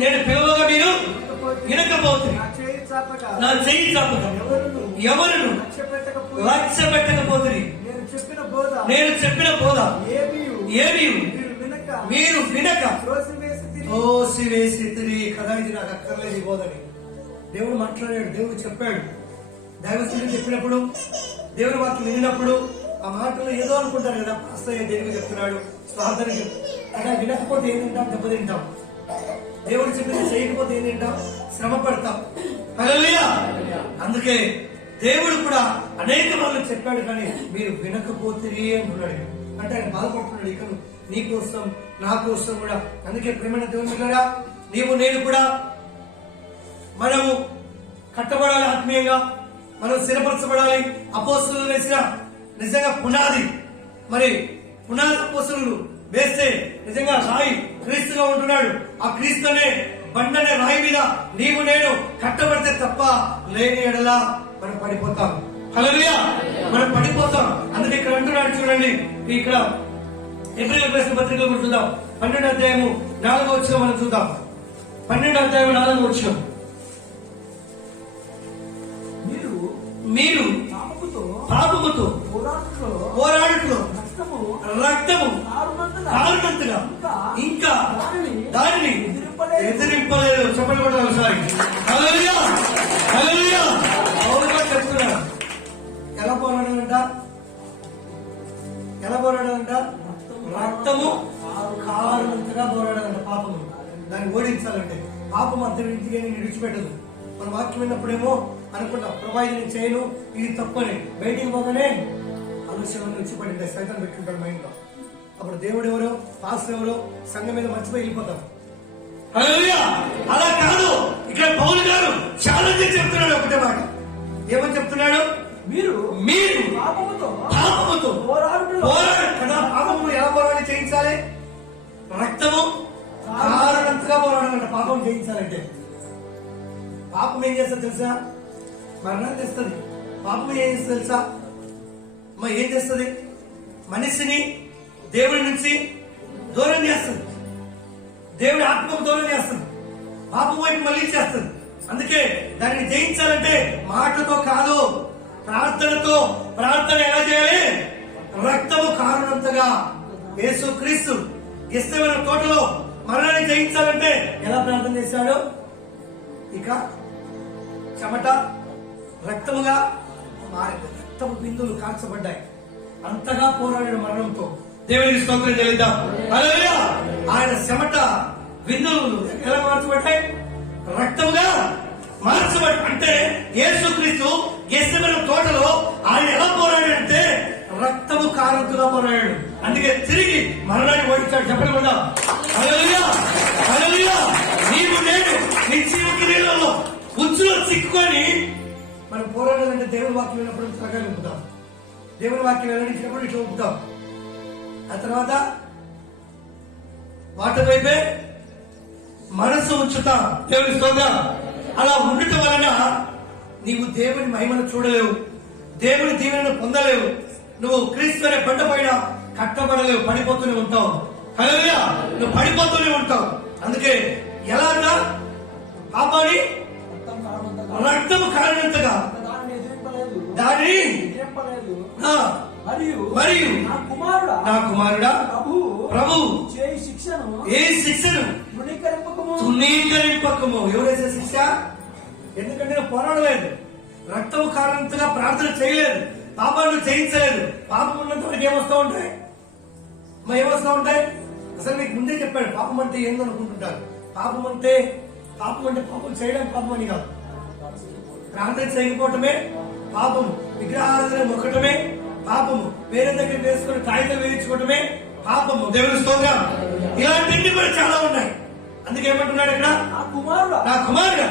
నేను పిలువగా మీరు వినకపోతుంది, నా చేయి చాపక ఎవరును లక్ష్య పెట్టకపోతుంది. నేను చెప్పిన బోధ ఏమి మీరు వినక తోసివేసి కదా. ఇది నాకు అక్కర్లేదు ఈ బోధని. దేవుడు మాట్లాడాడు, దేవుడు చెప్పాడు. దైవజనుడు చెప్పినప్పుడు, దేవుని వాక్యం వినినప్పుడు ఆ మాటలు ఏదో అనుకుంటారు కదా, పాస్టర్ దేవుడు చెప్తున్నాడు, ప్రార్థనకి అలా వినకపోతే ఏం తింటాం? దెబ్బతింటాం. దేవుడు చెప్పింది చేయకపోతే ఏం తింటాం? శ్రమ పడతాం. హల్లెలూయా. అందుకే దేవుడు కూడా అనేక మంది చెప్పాడు, కానీ మీరు వినకపోతే అంటున్నాడు. అంటే ఆయన బాధపడుతున్నాడు, ఇక నీ కోసం నా కోసం కూడా. అందుకే ప్రేమైన దేవుని బిడ్డలారా, నీవు నేను కూడా మనము కట్టబడాలి ఆత్మీయంగా, మనం స్థిరపరచబడాలి. అపోస్తలులు వేసిన నిజంగా పునాది, మరి పునాది అపోస్తలులు వేస్తే నిజంగా రాయి క్రీస్తుగా ఉంటున్నాడు. ఆ క్రీస్తునే బండనే రాయి మీద నీవు నేను కట్టబడితే తప్ప లేని ఎడలా మనం పడిపోతాం. హల్లెలూయా. మనం పడిపోతాం. అందుకే ఇక్కడ అంటున్నాడు చూడండి, ఇక్కడ హెబ్రీయులకు రాసిన పత్రికలో కూడా చూద్దాం. 12వ అధ్యాయము 4వ వచనం మనం చూద్దాం. 12వ అధ్యాయం 4వ వచనం. మీరు పాపముతో పోరాడుటలో రక్తము కారునంతగా ఇంకా దానిని ఎదిరింపలేదు. చెప్పండి కూడా ఒకసారి. హల్లెలూయా. హల్లెలూయా. పౌలుగా చెప్తున్నాడు. ఎలా పోరాడాలంట? ఎలా పోరాడాలంట? రక్తము కారునంతగా పోరాడాలంట. పాపము దాన్ని ఓడించాలంటే పాపం అంతటిగా నేను విడిచిపెట్టదు. మన వాక్యం విన్నప్పుడేమో అనుకుంటాం, ప్రభా ఇది నేను చేయను, ఇది తప్పని. బయటికి పోగానే ఆలోచనలు విడిచిపడింది, సైతం పెట్టుకుంటాడు మైండ్ లో. అప్పుడు దేవుడు ఎవరో, పాస్టర్ ఎవరో, సంఘం మీద మర్చిపోయి వెళ్ళిపోతాం. హల్లెలూయా. అలా కాదు. ఇక్కడ పౌలు గారు ఛాలెంజ్ చెప్తున్నాడు. ఒకటే మాట ఏమని చెప్తున్నాడు? మీరు పాపముతో పోరాడు కదా. పాపము ఎలా పోరాడి చేయించాలి? రక్తము కారణంతగా పోరాడాలంట. పాపం చేయించాలంటే పాపం ఏం చేస్తుంది తెలుసా? మరణం తెస్తుంది. పాపం ఏం చేస్తుంది తెలుసా? ఏం చేస్తుంది? మనిషిని దేవుడి నుంచి దూరం చేస్తుంది, దేవుడి ఆత్మకు దూరం చేస్తుంది, పాపం వైపు మళ్ళీ చేస్తుంది. అందుకే దానిని జయించాలంటే మాటతో కాదు, ప్రార్థనతో. ప్రార్థన ఎలా చేయాలి? రక్తము కారణంతగా. యేసు క్రీస్తు గెత్సేమనే తోటలో మరణాన్ని జయించాలంటే ఎలా ప్రార్థన చేశాడు? ఇక చెమట రక్తముగా మారింది, రక్తము బిందువులు కాల్చబడ్డాయి. అంతగా పోరాడాడు మరణంతో. దేవునికి స్తోత్రం చెల్లిద్దాం. హల్లెలూయా. ఆయన చెమట బిందువులు ఎలా మార్చబడ్డాయి? రక్తముగా మార్చబడి. అంటే యేసుక్రీస్తు గెత్సేమనే తోటలో ఆయన ఎలా పోరాడాడంటే రక్తము కారంతుగా పోరాడాడు. అందుకే తిరిగి మరణాన్ని ఓడించాడు. చెప్పండి కదా, హల్లెలూయా, హల్లెలూయా. నీవు నేను నిత్య క్రియలలో ఉచ్చులో చిక్కుకొని మనం పోరాడాలంటే దేవుని వాక్యం విన్నప్పుడు త్వరగా ఉంపుతాం. దేవుని వాక్యం వెల్లడించినప్పుడు ఇట్లా ఉంపుతాం. ఆ తర్వాత వాటి వైపే మనసు ఉంచుతాం. దేవుని స్తోత్రం. అలా ఉండటం వలన నీవు దేవుని మహిమను చూడలేవు, దేవుని దీవెనను పొందలేవు. నువ్వు క్రీస్తు అనే బండ పైన కట్టబడలేవు, పడిపోతూనే ఉంటావు. హల్లెలూయా, నువ్వు పడిపోతూనే ఉంటావు. అందుకే ఎలాగా పాపాన్ని రక్తము కారణంతగా దానిని మరియు నా కుమారుడా ప్రభు ఏ శిక్షను తృణీకరింపకము. ఎవరేసే శిక్ష? ఎందుకంటే నువ్వు పోరాడలేదు, రక్తము కారణంతగా ప్రార్థన చేయలేదు, పాపాన్ని చేయించలేదు. పాపం ఉన్నంత వరకు ఏమొస్తా ఉంటాయి? మరి ఏమొస్తా ఉంటాయి? అసలు మీకు ముందే చెప్పాడు పాపం అంటే ఏందనుకుంటుంటారు. పాపం అంటే పాపం చేయడం పాపం అని కాదు. ప్రార్థన చేయకపోవటమే పాపము, విగ్రహారాధన మొక్కటమే పాపము, వేరే దగ్గర వేసుకుని కాగితం వేయించుకోవటమే పాపము. దేవుని స్తోత్రం. ఇలాంటివి కూడా చాలా ఉన్నాయి. అందుకే ఏమంటున్నాడు ఇక్కడ, నా కుమారుడు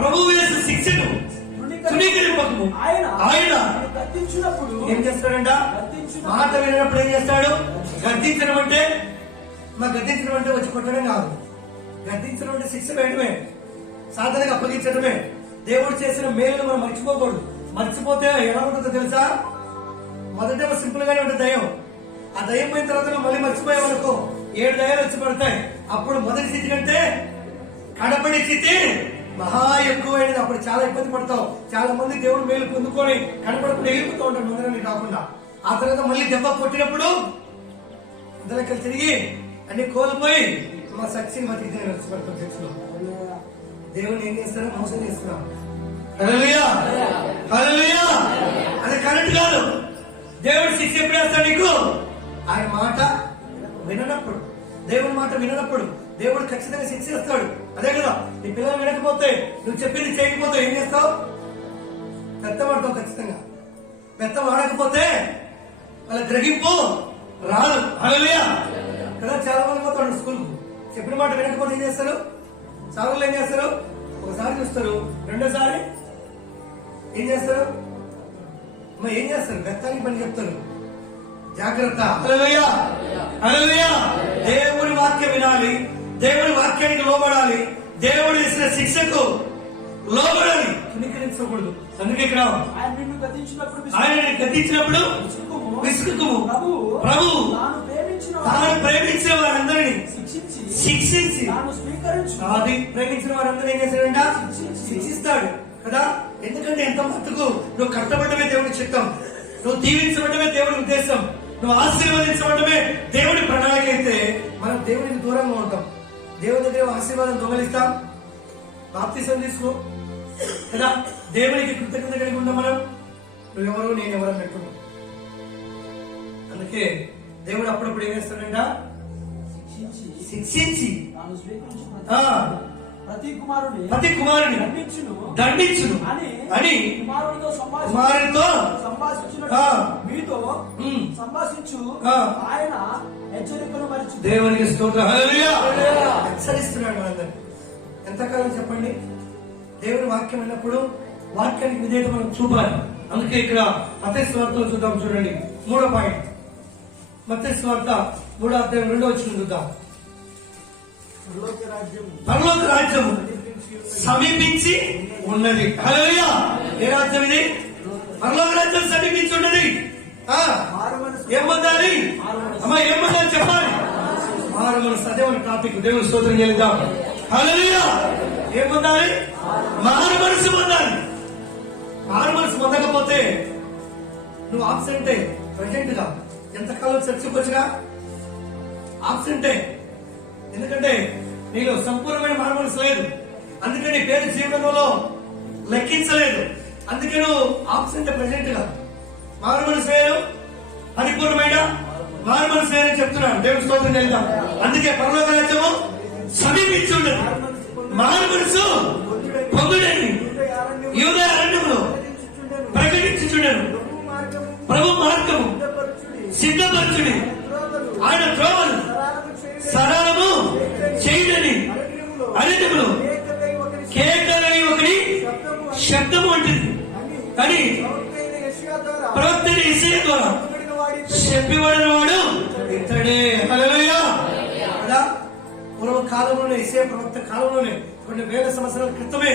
ప్రభు వేసిన శిక్షను తృణీకరింపకము. ఆయన ఏం చేస్తాడంట? మాట వినప్పుడు ఏం చేస్తాడు? గద్దించడం అంటే వచ్చి కొట్టడం కాదు. గద్దించడం అంటే శిక్ష వేయడమే, సాధనగా అప్పగించడమే. దేవుడు చేసిన మేలును మనం మర్చిపోకూడదు. మర్చిపోతే ఎలా ఉంటుందో తెలుసా? మొదటేమో సింపుల్ గానే ఉంటుంది దయ్యం. ఆ దయ్యం పోయిన తర్వాత మళ్ళీ మర్చిపోయామనుకో 7 దయ్యాలు వచ్చి పడతాయి. అప్పుడు మొదటి స్థితి కంటే కడపడి స్థితి మహా ఎక్కువైనది. అప్పుడు చాలా ఇబ్బంది పడతావు. చాలా మంది దేవుడు మేలు పొందుకొని కనపడకుండా వెళ్ళిపోతూ ఉంటారు ముందరని కాకుండా. ఆ తర్వాత మళ్ళీ దెబ్బ కొట్టినప్పుడు అందరికీ తిరిగి అన్ని కోల్పోయి మా సక్సిని బతికి వచ్చిపడతాం. చర్చలో దేవుని ఏం చేస్తారో మోసం చేస్తున్నాం. హల్లెలూయా, హల్లెలూయా. అది కరెక్ట్ కాదు. దేవుడు శిక్ష ఎప్పుడు వేస్తాడు నీకు? ఆయన మాట విననప్పుడు, దేవుని మాట విననప్పుడు దేవుడు ఖచ్చితంగా శిక్ష ఇస్తాడు. అదే కదా, నీ పిల్లలు వినకపోతే, నువ్వు చెప్పింది చేయకపోతే ఏం చేస్తావు? పెద్దవాడతావు ఖచ్చితంగా. పెద్ద వాడకపోతే వాళ్ళ గ్రహింపు రాదు. హల్లెలూయా కదా. చాలా మంది పోతాడు స్కూల్ కు, చెప్పిన మాట వినకపోతే ఏం చేస్తారు? సార్లు ఏం చేస్తారు? ఒకసారి చూస్తారు, రెండోసారి ఏం చేస్తారు? ఏం చేస్తారు? గతానికి పని చెప్తారు. జాగ్రత్త. హల్లెలూయా, హల్లెలూయా. దేవుని వాక్యం వినాలి, దేవుని వాక్యానికి లోబడాలి, దేవుడు ఇచ్చిన శిక్షకు లోబడాలి, తుణీకరించకూడదు. అందుకే ఇక్కడ ఆయన గతించినప్పుడు విసుకుము. ప్రభు తాను ప్రేమించిన వారందరినీ శిక్షించి, అది ప్రేమించిన వారందరూ ఏం చేశాడంట? శిక్షిస్తాడు కదా. ఎందుకంటే ఎంత మట్టుకు నువ్వు కష్టపడమే దేవుని చిత్తం, నువ్వు దీవించబడమే దేవుని ఉద్దేశం, నువ్వు ఆశీర్వదించబడమే దేవుని ప్రణాళిక అయితే మనం దేవునికి దూరంగా ఉంటాం. దేవుని దగ్గర ఆశీర్వాదం దొంగలిస్తాం. బాప్తిసం తీసుకో కదా. దేవునికి కృతజ్ఞత కలిగి ఉంటాం మనం. నువ్వెవరో నేనెవరో పెట్టుకున్నావు. అందుకే దేవుడు అప్పుడప్పుడు ఏం చేస్తాడంట? శిక్షించి ప్రతి కుమారుని దండించును అని కుమారునితో మీతో సంభాషించు ఆయన హెచ్చరికలు మరిచి. దేవునికి స్తోత్రం. హల్లెలూయా. హెచ్చరిస్తున్నాడు అందరినీ. ఎంతకాలం చెప్పండి? దేవుని వాక్యం అన్నప్పుడు వాక్యానికి విధేయత మనం చూపాలి. అందుకే ఇక్కడ మత్తయి సువార్తలో చూద్దాం. చూడండి 3వ పాయింట్. మత్తయి సువార్త 3వ అధ్యాయం 2వ వచనం చూద్దాం. పరలోక రాజ్యము సమీపించి ఉన్నది. హల్లెలూయా. ఏ రాజ్యం ఇది? పరలోక రాజ్యం సమీపించి ఉన్నది. ఏం పొందాలి అమ్మా? ఏం పొందాలి చెప్పాలి? మారు మనసు. అదే మన టాపిక్. దేవుని స్తోత్రం చెల్లిద్దాం. హల్లెలూయా. ఏం పొందాలి? మారు మనసు పొందాలి. మారు మనసు పొందకపోతే నువ్వు ఆబ్సెంటే. ప్రజెంట్ గా ఎంతకాలం చర్చకొచ్చుగా ఆబ్సెంటే. ఎందుకంటే నీలో సంపూర్ణమైన మారు మనసు లేదు. అందుకే నీ పేరు జీవితంలో లెక్కించలేదు. అందుకే నువ్వు ఆబ్సెంట్. ప్రజెంట్ గా మారు మనసు లేదు, పరిపూర్ణమైన మారు మనసు లేదని చెప్తున్నాను. దేవుని స్తోత్రం చేద్దాం. అందుకే పరలోక రాజ్యము సమీపించి ఉండదు. మారు మనసు పొందుడని యూదా అరణ్యంలో ప్రకటించుచుండెను. ప్రభు మార్గము సిద్ధపరచుడి, ఆయన త్రోవలు సరళము చేయుడని అరణ్యములో కేకలై ఒకటి శబ్దము ఉంటుంది అని ప్రవక్త యెషయా ద్వారా చెప్పబడిన వాడు ఇతడే. హల్లెలూయా. కదా పూర్వ కాలంలోనే, యెషయా ప్రవక్త కాలంలోనే, కొన్ని వేల సంవత్సరాల క్రితమే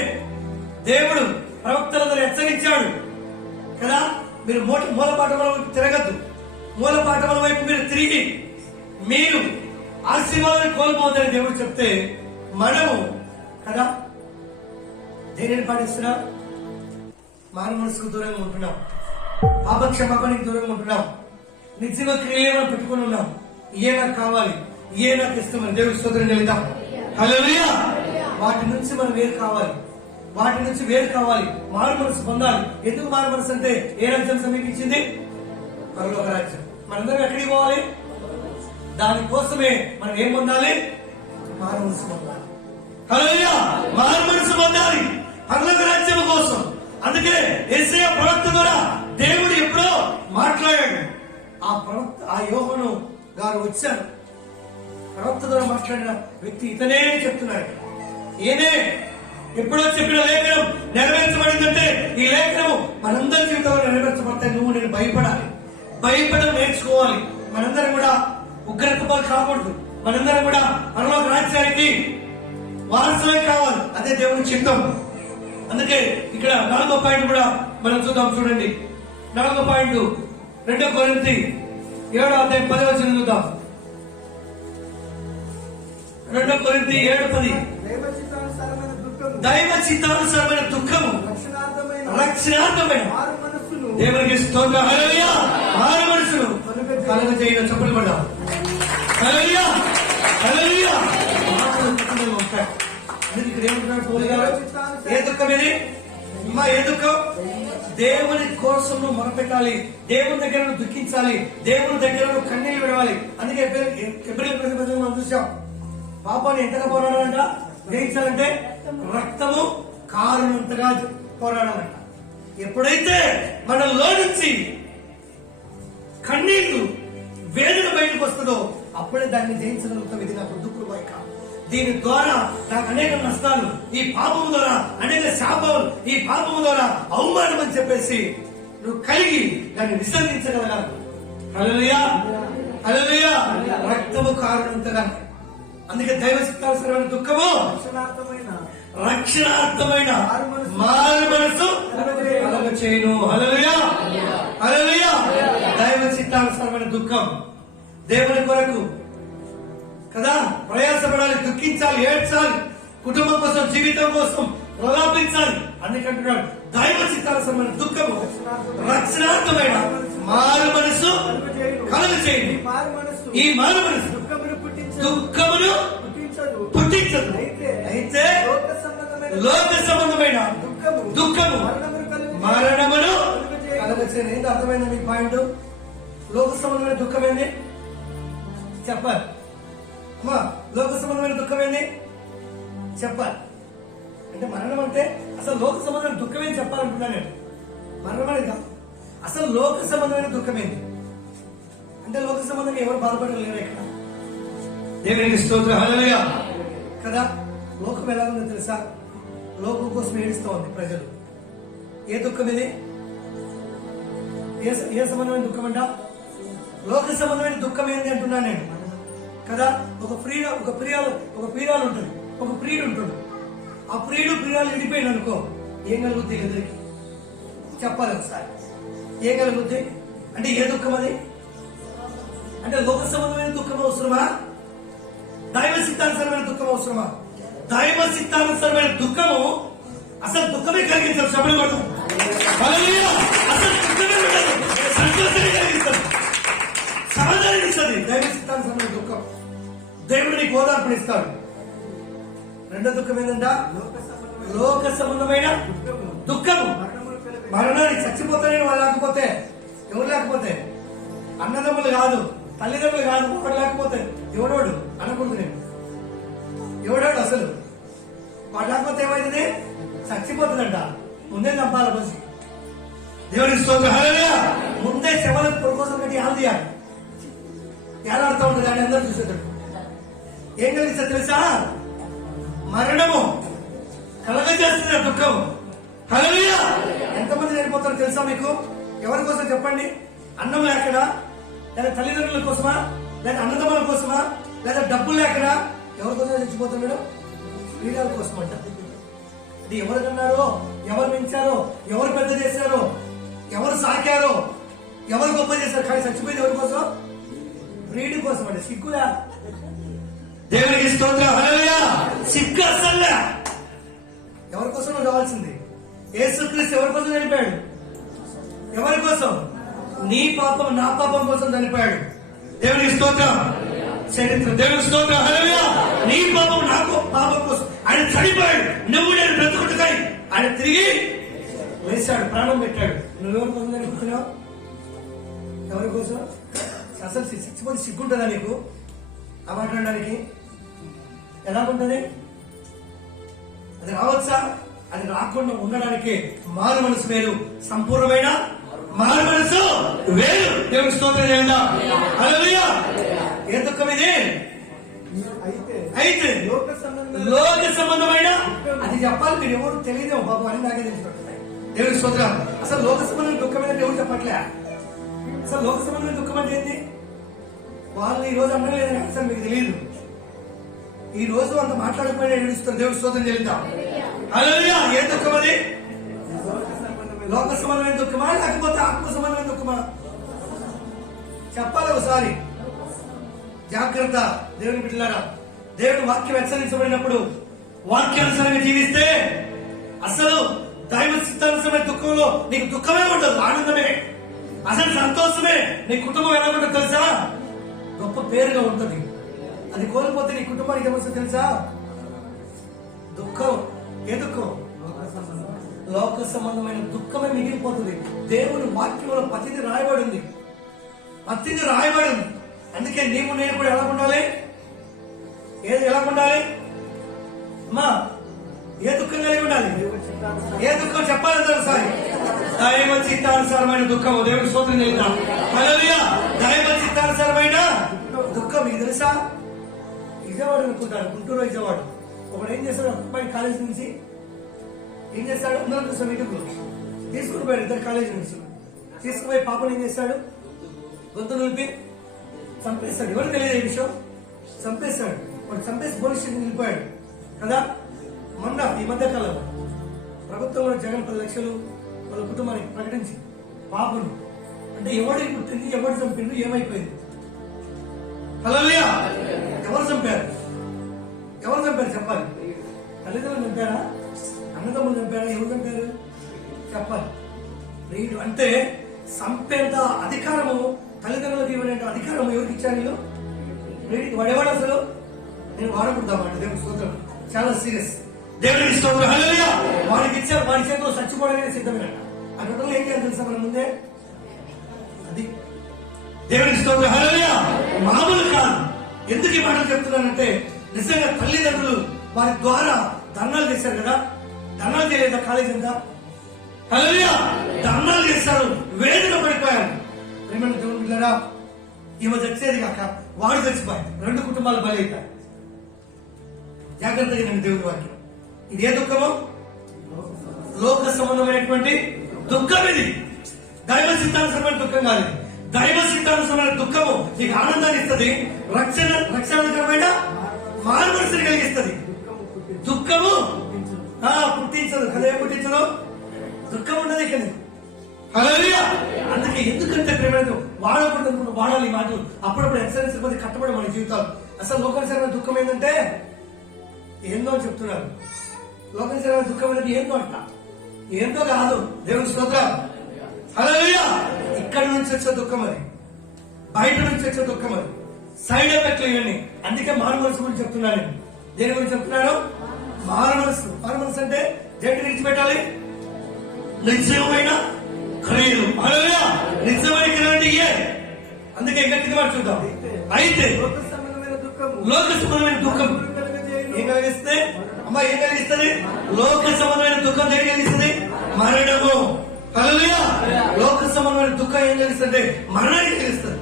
దేవుడు ప్రవక్తల ద్వారా హెచ్చరించాడు కదా, మీరు మూలపాఠముల వైపు తిరగద్దు, మూలపాఠముల వైపు మీరు తిరిగి మీరు ఆశీర్వాదాన్ని కోల్పోతారని దేవుడు చెప్తే మనము కదా దేనిని పాటిస్తున్నాం? మానవ మనసుకు దూరంగా ఉంటున్నాం, పాపక్షమాపణకి దూరంగా ఉంటున్నాం, నిజంగా క్రియలు పెట్టుకుని ఉన్నాం. ఏ నాకు కావాలి, ఏ నాకు ఇష్టమని దేవుడి స్తోత్రం చెల్లిద్దాం. హల్లెలూయా. వాటి నుంచి మనం వేరు కావాలి, వాటి నుంచి వేరు కావాలి, మారు మనసు పొందాలి. ఎందుకు మారు మనసు అంటే ఏ రాజ్యం సమీపించింది? పరలోక రాజ్యం. మనందరం ఎక్కడికి పోవాలి? దానికోసమే మనం ఏం పొందాలి? మారు మనసు పొందాలి. హల్లెలూయా. మారు మనసు పొందాలి పరలోక రాజ్యం కోసం. అందుకే యెషయా ప్రవక్త ద్వారా దేవుడు ఎప్పుడో మాట్లాడాడు. ఆ ప్రవక్త, ఆ యోహను గారు వచ్చారు, ప్రవక్త ద్వారా మాట్లాడిన వ్యక్తి ఇతనే చెప్తున్నాడు. ఈయనే ఎప్పుడో చెప్పిన లేఖనం నెరవేర్చబడిందంటే ఈ లేఖనం మనందరి జీవితంలో నెరవేర్చబడతాయి. నువ్వు నేను భయపడాలి, భయపడడం నేర్చుకోవాలి. మనందరం కూడా ఉగ్రత పాలు కాకూడదు, మనందరం కూడా పరలోక రాజ్యానికి వారసులే కావాలి. అదే దేవుని చిత్తం. అందుకే ఇక్కడ 4వ పాయింట్ కూడా మనం చూద్దాం. చూడండి 4వ పాయింట్ 2 కొరింథీ 7:10 చూద్దాం. 2 కొరింథీ 7:10 దైవ చిత్తానుసారమైన దుఃఖము రక్షణార్థమైన దేవునికి స్తోత్రం. హల్లెలూయా. మారు మనసును కలుగజేయడం చప్పట్లు పడ్డాం. హల్లెలూయా. హల్లెలూయా. ఇక్కడ ఏమంటున్నాడు పౌలు గారు? ఏ దుఃఖం ఇది అమ్మా? ఏ దుఃఖం? దేవుని కోసం నువ్వు మొరపెట్టాలి, దేవుని దగ్గర నువ్వు దుఃఖించాలి, దేవుని దగ్గర నువ్వు కన్నీళ్ళు విడవాలి. అందుకే ఎబ్రియలు మనం చూసాం, పాపాన్ని ఎంతగా పోరాడాలంట? జయించాలంటే రక్తము కారునంతగా పోరాడాలంట. ఎప్పుడైతే మనలో నుంచి కన్నీళ్లు వేదన బయటకు వస్తుందో అప్పుడే దాన్ని జయించగలుగుతాం. ఇది నాకు దుఃఖం వైక. దీని ద్వారా నాకు అనేక నష్టాలు, ఈ పాపము ద్వారా అనేక శాపాలు, ఈ పాపము ద్వారా అవమానం అని చెప్పేసి నువ్వు కలిగి దాన్ని విసర్జించగలగాలి. హల్లెలూయా. హల్లెలూయా. రక్తము కారణంతగా. అందుకే దైవ చిత్తానుసారమైన దుఃఖము రక్షణార్థమైన మారు మనసు కలుగచేయును. హల్లెలూయా. హల్లెలూయా. దైవ చిత్తానుసారమైన దుఃఖం దేవుని కొరకు కదా ప్రయాసపడాలి, దుఃఖించాలి, ఏడ్చాలి, కుటుంబం కోసం, జీవితం కోసం ప్రలాపించాలి. అందుకంటున్నాడు దైవ చిత్తానుసారమైన దుఃఖము రక్షణార్థమైన మారు మనసు కలుగచేయును. ఈ మారు మనసు దుఃఖమును పుట్టించదు. అయితే లోక సంబంధమైన దుఃఖము మరణమును కలుగచేయును. ఏంటి అర్థమైంది మీ పాయింట్? లోక సంబంధమైన దుఃఖం ఏంది చెప్పాలి అమ్మా. లోక సంబంధమైన దుఃఖం ఏంది చెప్పాలి అంటే మరణం అంటే అసలు లోక సంబంధమైన దుఃఖం ఏంది చెప్పాలంటున్నా నేను. మరణం అనేది కాదు, అసలు లోక సంబంధమైన దుఃఖం ఏంది అంటే లోక సంబంధంగా ఎవరు బాధపడలేరు ఇక్కడ. దేవునికి స్తోత్రం. హల్లెలూయా. కదా లోకం ఎలా ఉందో తెలుసా? లోకం కోసం ఏడుస్తూ ఉంది ప్రజలు. ఏ దుఃఖం ఇది? ఏ సంబంధమైన దుఃఖం అంట? లోక సంబంధమైన దుఃఖం ఏంది అంటున్నా నేను కదా. ఒక ప్రియాలు ఉంటుంది, ఒక ప్రియుడు ఉంటుంది. ఆ ప్రియాలు విడిపోయింది అనుకో, ఏం కలుగుద్ది? ఎదురికి చెప్పాలి ఒకసారి. ఏం కలుగుద్ది అంటే ఏ దుఃఖం అది? అంటే లోక సంబంధమైన దుఃఖం అవసరమా? దైవ సిద్ధానుసరమైన దుఃఖం అవసరమా? దైవ సిద్ధానుసరమైన దుఃఖము అసలు దుఃఖమే కలిగించారు. శబరి పడతాం. అసలు దుఃఖమే ఉండదు, సంతోషమే కలిగిస్తారు, సమాధానం ఇస్తుంది. దైవ సిద్ధానుసరమైన దుఃఖం దేవుడు నీకు ఓదార్పునిస్తాడు. రెండో దుఃఖం ఏంటంట? లోక సంబంధమైన దుఃఖము మరణానికి. చచ్చిపోతానని వాళ్ళు లేకపోతే, ఎవరు లేకపోతే, అన్నదమ్ములు కాదు, తల్లిదండ్రులు కాదు, ఒకడు లేకపోతే ఎవడోడు అనకూడదు. నేను ఎవడాడు అసలు వాడు లేకపోతే ఏమైంది? చచ్చిపోతుందంట. ముందే చంపాలి మనిషి. దేవుని స్తోత్రం. హల్లెలూయా. ముందే శవల కోసం కట్టి యాలు తీయాలి. ఏలాడుతూ ఉంటుంది అని అందరూ చూసేటట్టు. ఏం కలిగిస్తా తెలుసా? మరణము కలగజేస్తుంది ఆ దుఃఖం. హల్లెలూయా. ఎంతమంది చనిపోతారో తెలుసా మీకు? ఎవరి కోసం చెప్పండి? అన్నం లేకనా, లేదా తల్లిదండ్రుల కోసమా, లేదా అన్నదమ్ముల కోసమా, లేదా డబ్బులు లేకనా? ఎవరి కోసం చచ్చిపోతున్నాడు? క్రీడల కోసం అంట. అది ఎవరు కన్నారో, ఎవరు పెంచారో, ఎవరు పెద్ద చేశారో, ఎవరు సాకారో, ఎవరు గొప్ప చేశారు, కానీ చచ్చిపోయింది ఎవరి కోసం? క్రీడ కోసం అండి. సిగ్గులా? దేవునికి స్తోత్రం. హల్లెలూయా. సిగ్గు అసలు ఎవరి కోసం నువ్వు కావాల్సింది? యేసుక్రీస్తు ఎవరి కోసం చనిపోయాడు? ఎవరి కోసం? నీ పాపం నా పాపం కోసం చనిపోయాడు. దేవునికి స్తోత్రం. చరిత్ర దేవునికి స్తోత్రం. హల్లెలూయా. నీ పాపం నాకు పాపం కోసం ఆయన చనిపోయాడు. నువ్వు నేను బ్రతుకుతాయి. ఆయన తిరిగి వేశాడు, ప్రాణం పెట్టాడు. నువ్వెవరి కోసం చనిపోతున్నావు? ఎవరి కోసం? అసలు సిక్కిపోతే సిగ్గుంటుందా నీకు ఆ మాట్లాడడానికి? ఎలా ఉంటుంది? అది రావచ్చా? అది రాకుండా ఉండడానికి మారు మనసు వేరు, సంపూర్ణమైన మారు మనసు వేరు. దేవుని స్తోత్రం చేయండి. హల్లెలూయా. ఏ దుఃఖం ఇది? అయితే లోక సంబంధమైన అది చెప్పాలి. మీరు ఎవరు తెలియదేమో బాబు అని నాకే తెలిసినట్టున్నాయి. దేవుని స్తోత్రం. అసలు లోక సంబంధమైన దుఃఖం ఏంటంటే ఎవరు చెప్పట్లే. అసలు లోక సంబంధమైన దుఃఖం అంటే ఏంటి? వాళ్ళు ఈ రోజు అనలేదని అసలు మీకు తెలియదు. ఈ రోజు అంత మాట్లాడకపోయినా ఏడుస్తారు. దేవుని స్తోత్రం చెల్లిద్దాం. హల్లెలూయా. ఏ దుఃఖం అది? లోక సంబంధమైన దుఃఖమా, లేకపోతే ఆత్మ సంబంధమైన దుఃఖమా? చెప్పాలి ఒకసారి. జాగ్రత్త దేవుని బిడ్డలారా. దేవుని వాక్యం హెచ్చరించబడినప్పుడు వాక్యానుసారంగా జీవిస్తే అసలు దైవ సిద్ధానుసరమైన దుఃఖంలో నీకు దుఃఖమే ఉండదు, ఆనందమే, అసలు సంతోషమే. నీ కుటుంబం ఎలా ఉంటుందో తెలుసా? గొప్ప పేరుగా ఉంటుంది. అది కోల్పోతే నీ కుటుంబానికి ఏమొస్తుందో తెలుసా? దుఃఖం. ఏ దుఃఖం? లోక సంబంధమైన దుఃఖమే మిగిలిపోతుంది. దేవుని వాక్యంలో ప్రతిదీ రాయబడింది, ప్రతిదీ రాయబడింది. అందుకే నీవు నేను కూడా ఎలా ఉండాలి? ఏది ఎలా ఉండాలి అమ్మా? ఏ దుఃఖం కలిగి ఉండాలి? ఏ దుఃఖం చెప్పాలి ఒకసారి? దైవ చిత్తానుసారమైన దుఃఖము. దేవుని స్తోత్రం చేద్దాం. హల్లెలూయా. దైవ చిత్తానుసారమైన దుఃఖం. ఇది తెలుసా? విజయవాడ అనుకుంటారు, గుంటూరు విజయవాడ. ఒకడు ఏం చేస్తాడు? అబ్బాయి కాలేజీ నుంచి ఏం చేస్తాడు? అందరం చూస్తాం ఇటుకు తీసుకుని పోయాడు. ఇద్దరు కాలేజీ నుంచి తీసుకుపోయి పాపను ఏం చేస్తాడు? గొంతు నిలిపి చంపేస్తాడు. ఎవరు తెలియదు ఈ విషయం. చంపేస్తాడు. వాడు చంపేసి పోలీస్ స్టేషన్ వెళ్ళిపోయాడు కదా. మొన్న ఈ మధ్య కాలంలో ప్రభుత్వంలో జగన్ 10 లక్షలు వాళ్ళ కుటుంబానికి ప్రకటించి పాపను అంటే ఎవడికి పుట్టింది, ఎవరు చంపింది, ఏమైపోయింది? హల్లెలూయా. ఎవరు చంపారు? ఎవరు చంపారు చెప్పాలి? తల్లిదండ్రులు చంపారా? అన్నదమ్ములు చంపారా? ఎవరు చంపారు చెప్పాలి? వీడు అంటే చంపేంత అధికారము తల్లిదండ్రులకు ఇవ్వనే అధికారం ఎవరికి ఇచ్చాను? వీడికి వాడేవాడు అసలు? నేను వాడకూడదామంటే దేవుని స్తోత్రం. చాలా సీరియస్. దేవుడికి స్తోత్రం. హల్లెలూయా. వాడికి ఇచ్చారు. వాడి చేతిలో చచ్చిపోవడానికి సిద్ధమైన అక్కడ ఏం చేయాలి తెలుసా? మన ముందే అది దేవుడికి స్తోత్రం. హల్లెలూయా. మామూలు కాదు. ఎందుకు ఈ మాటలు చెప్తున్నానంటే నిజంగా తల్లిదండ్రులు వారి ద్వారా ధర్నాలు చేశారు కదా. ధర్నాలు చేయలేదా? కాలేజీ అంతా హల్లెలూయా ధర్నాలు చేశారు, వేదన పడిపోయారు. ఏమన్నా దేవుని బిడ్డలారా, ఈమె చచ్చేది కాక వాడు చచ్చిపోయాడు. 2 కుటుంబాలు బలైపోయాయి. జాగ్రత్తగా నేను దేవుని వాక్యం. ఇది ఏ దుఃఖము? లోక సంబంధమైనటువంటి దుఃఖం. ఇది దైవ సిద్ధాంతమైన దుఃఖం కాదు. దైవ సిద్ధాంతమైన దుఃఖము నీకు ఆనందాన్ని ఇస్తుంది, రక్షణకరమైన మారు మనసుని కలిగిస్తుంది. దుఃఖము పుట్టించదు కదా. ఏం పుట్టించదు? దుఃఖం ఉండదు ఇక్కడ. హల్లెలూయా. అందుకే ఎందుకంటే ప్రేమ వాడకూడదు, వాడాలి ఈ మాటలు. అప్పుడప్పుడు ఎక్సలెన్స్ కొద్ది కట్టబడి మన జీవితాలు. అసలు లోకానుసరమైన దుఃఖం ఏంటంటే ఏందో అని చెప్తున్నారు. లోకానుసరమైన దుఃఖం అనేది ఏందో అంట. ఏందో కాదు. దేవుని స్తోత్రం. హల్లెలూయా. ఇక్కడి నుంచి వచ్చే దుఃఖం అది, బయట నుంచి వచ్చే దుఃఖం అది. సైడ్ ఎఫెక్ట్లు ఇవన్నీ. అందుకే మారు మనసు గురించి చెప్తున్నాను. దేని గురించి చెప్తున్నాను? మారు మనసు. మారు మనసు అంటే దేని విడిచిపెట్టాలి? నిశ్చయమైన క్రియలు. హల్లెలూయా. నిశ్చయమైన క్రియలు అంటే ఇయే. అందుకే గట్టిగా మాట చూద్దాం. అయితే లోక సంబంధమైన దుఃఖం ఏం కలిగిస్తే అమ్మా? ఏం కలిగిస్తుంది? లోక సంబంధమైన దుఃఖం ఏం కలిగిస్తుంది? మరణము. హల్లెలూయా. లోక సంబంధమైన దుఃఖం ఏం కలిగిస్తుంది? మరణాన్ని కలిగిస్తుంది.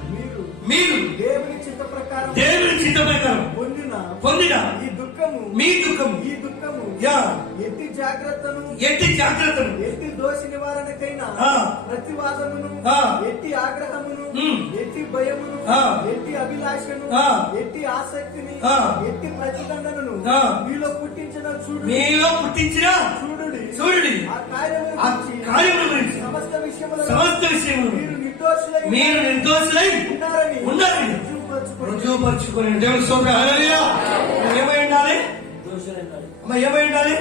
మీరు దేవుని చిత్త ప్రకారం పొందిన ఈ దుఃఖము మీ దుఃఖము యా ఎట్టి జాగ్రత్తను ఎట్టి దోష నివారణకైనా ప్రతివాదమును ఎట్టి ఆగ్రహమును ఎట్టి భయమును ఎట్టి అభిలాషను ఎట్టి ఆసక్తిని ఎట్టి ప్రతిదండనను మీలో పుట్టించిన చూడుడి ఆ కార్యముల గురించి సమస్త విషయములు మీరు నిర్దోషులై ఉన్నారని రుజువుపరుచుకొని దేవుని స్తోత్రం. హల్లెలూయా. ఏమై ఉండాలి? అమ్మ ఏమై ఉండాలి?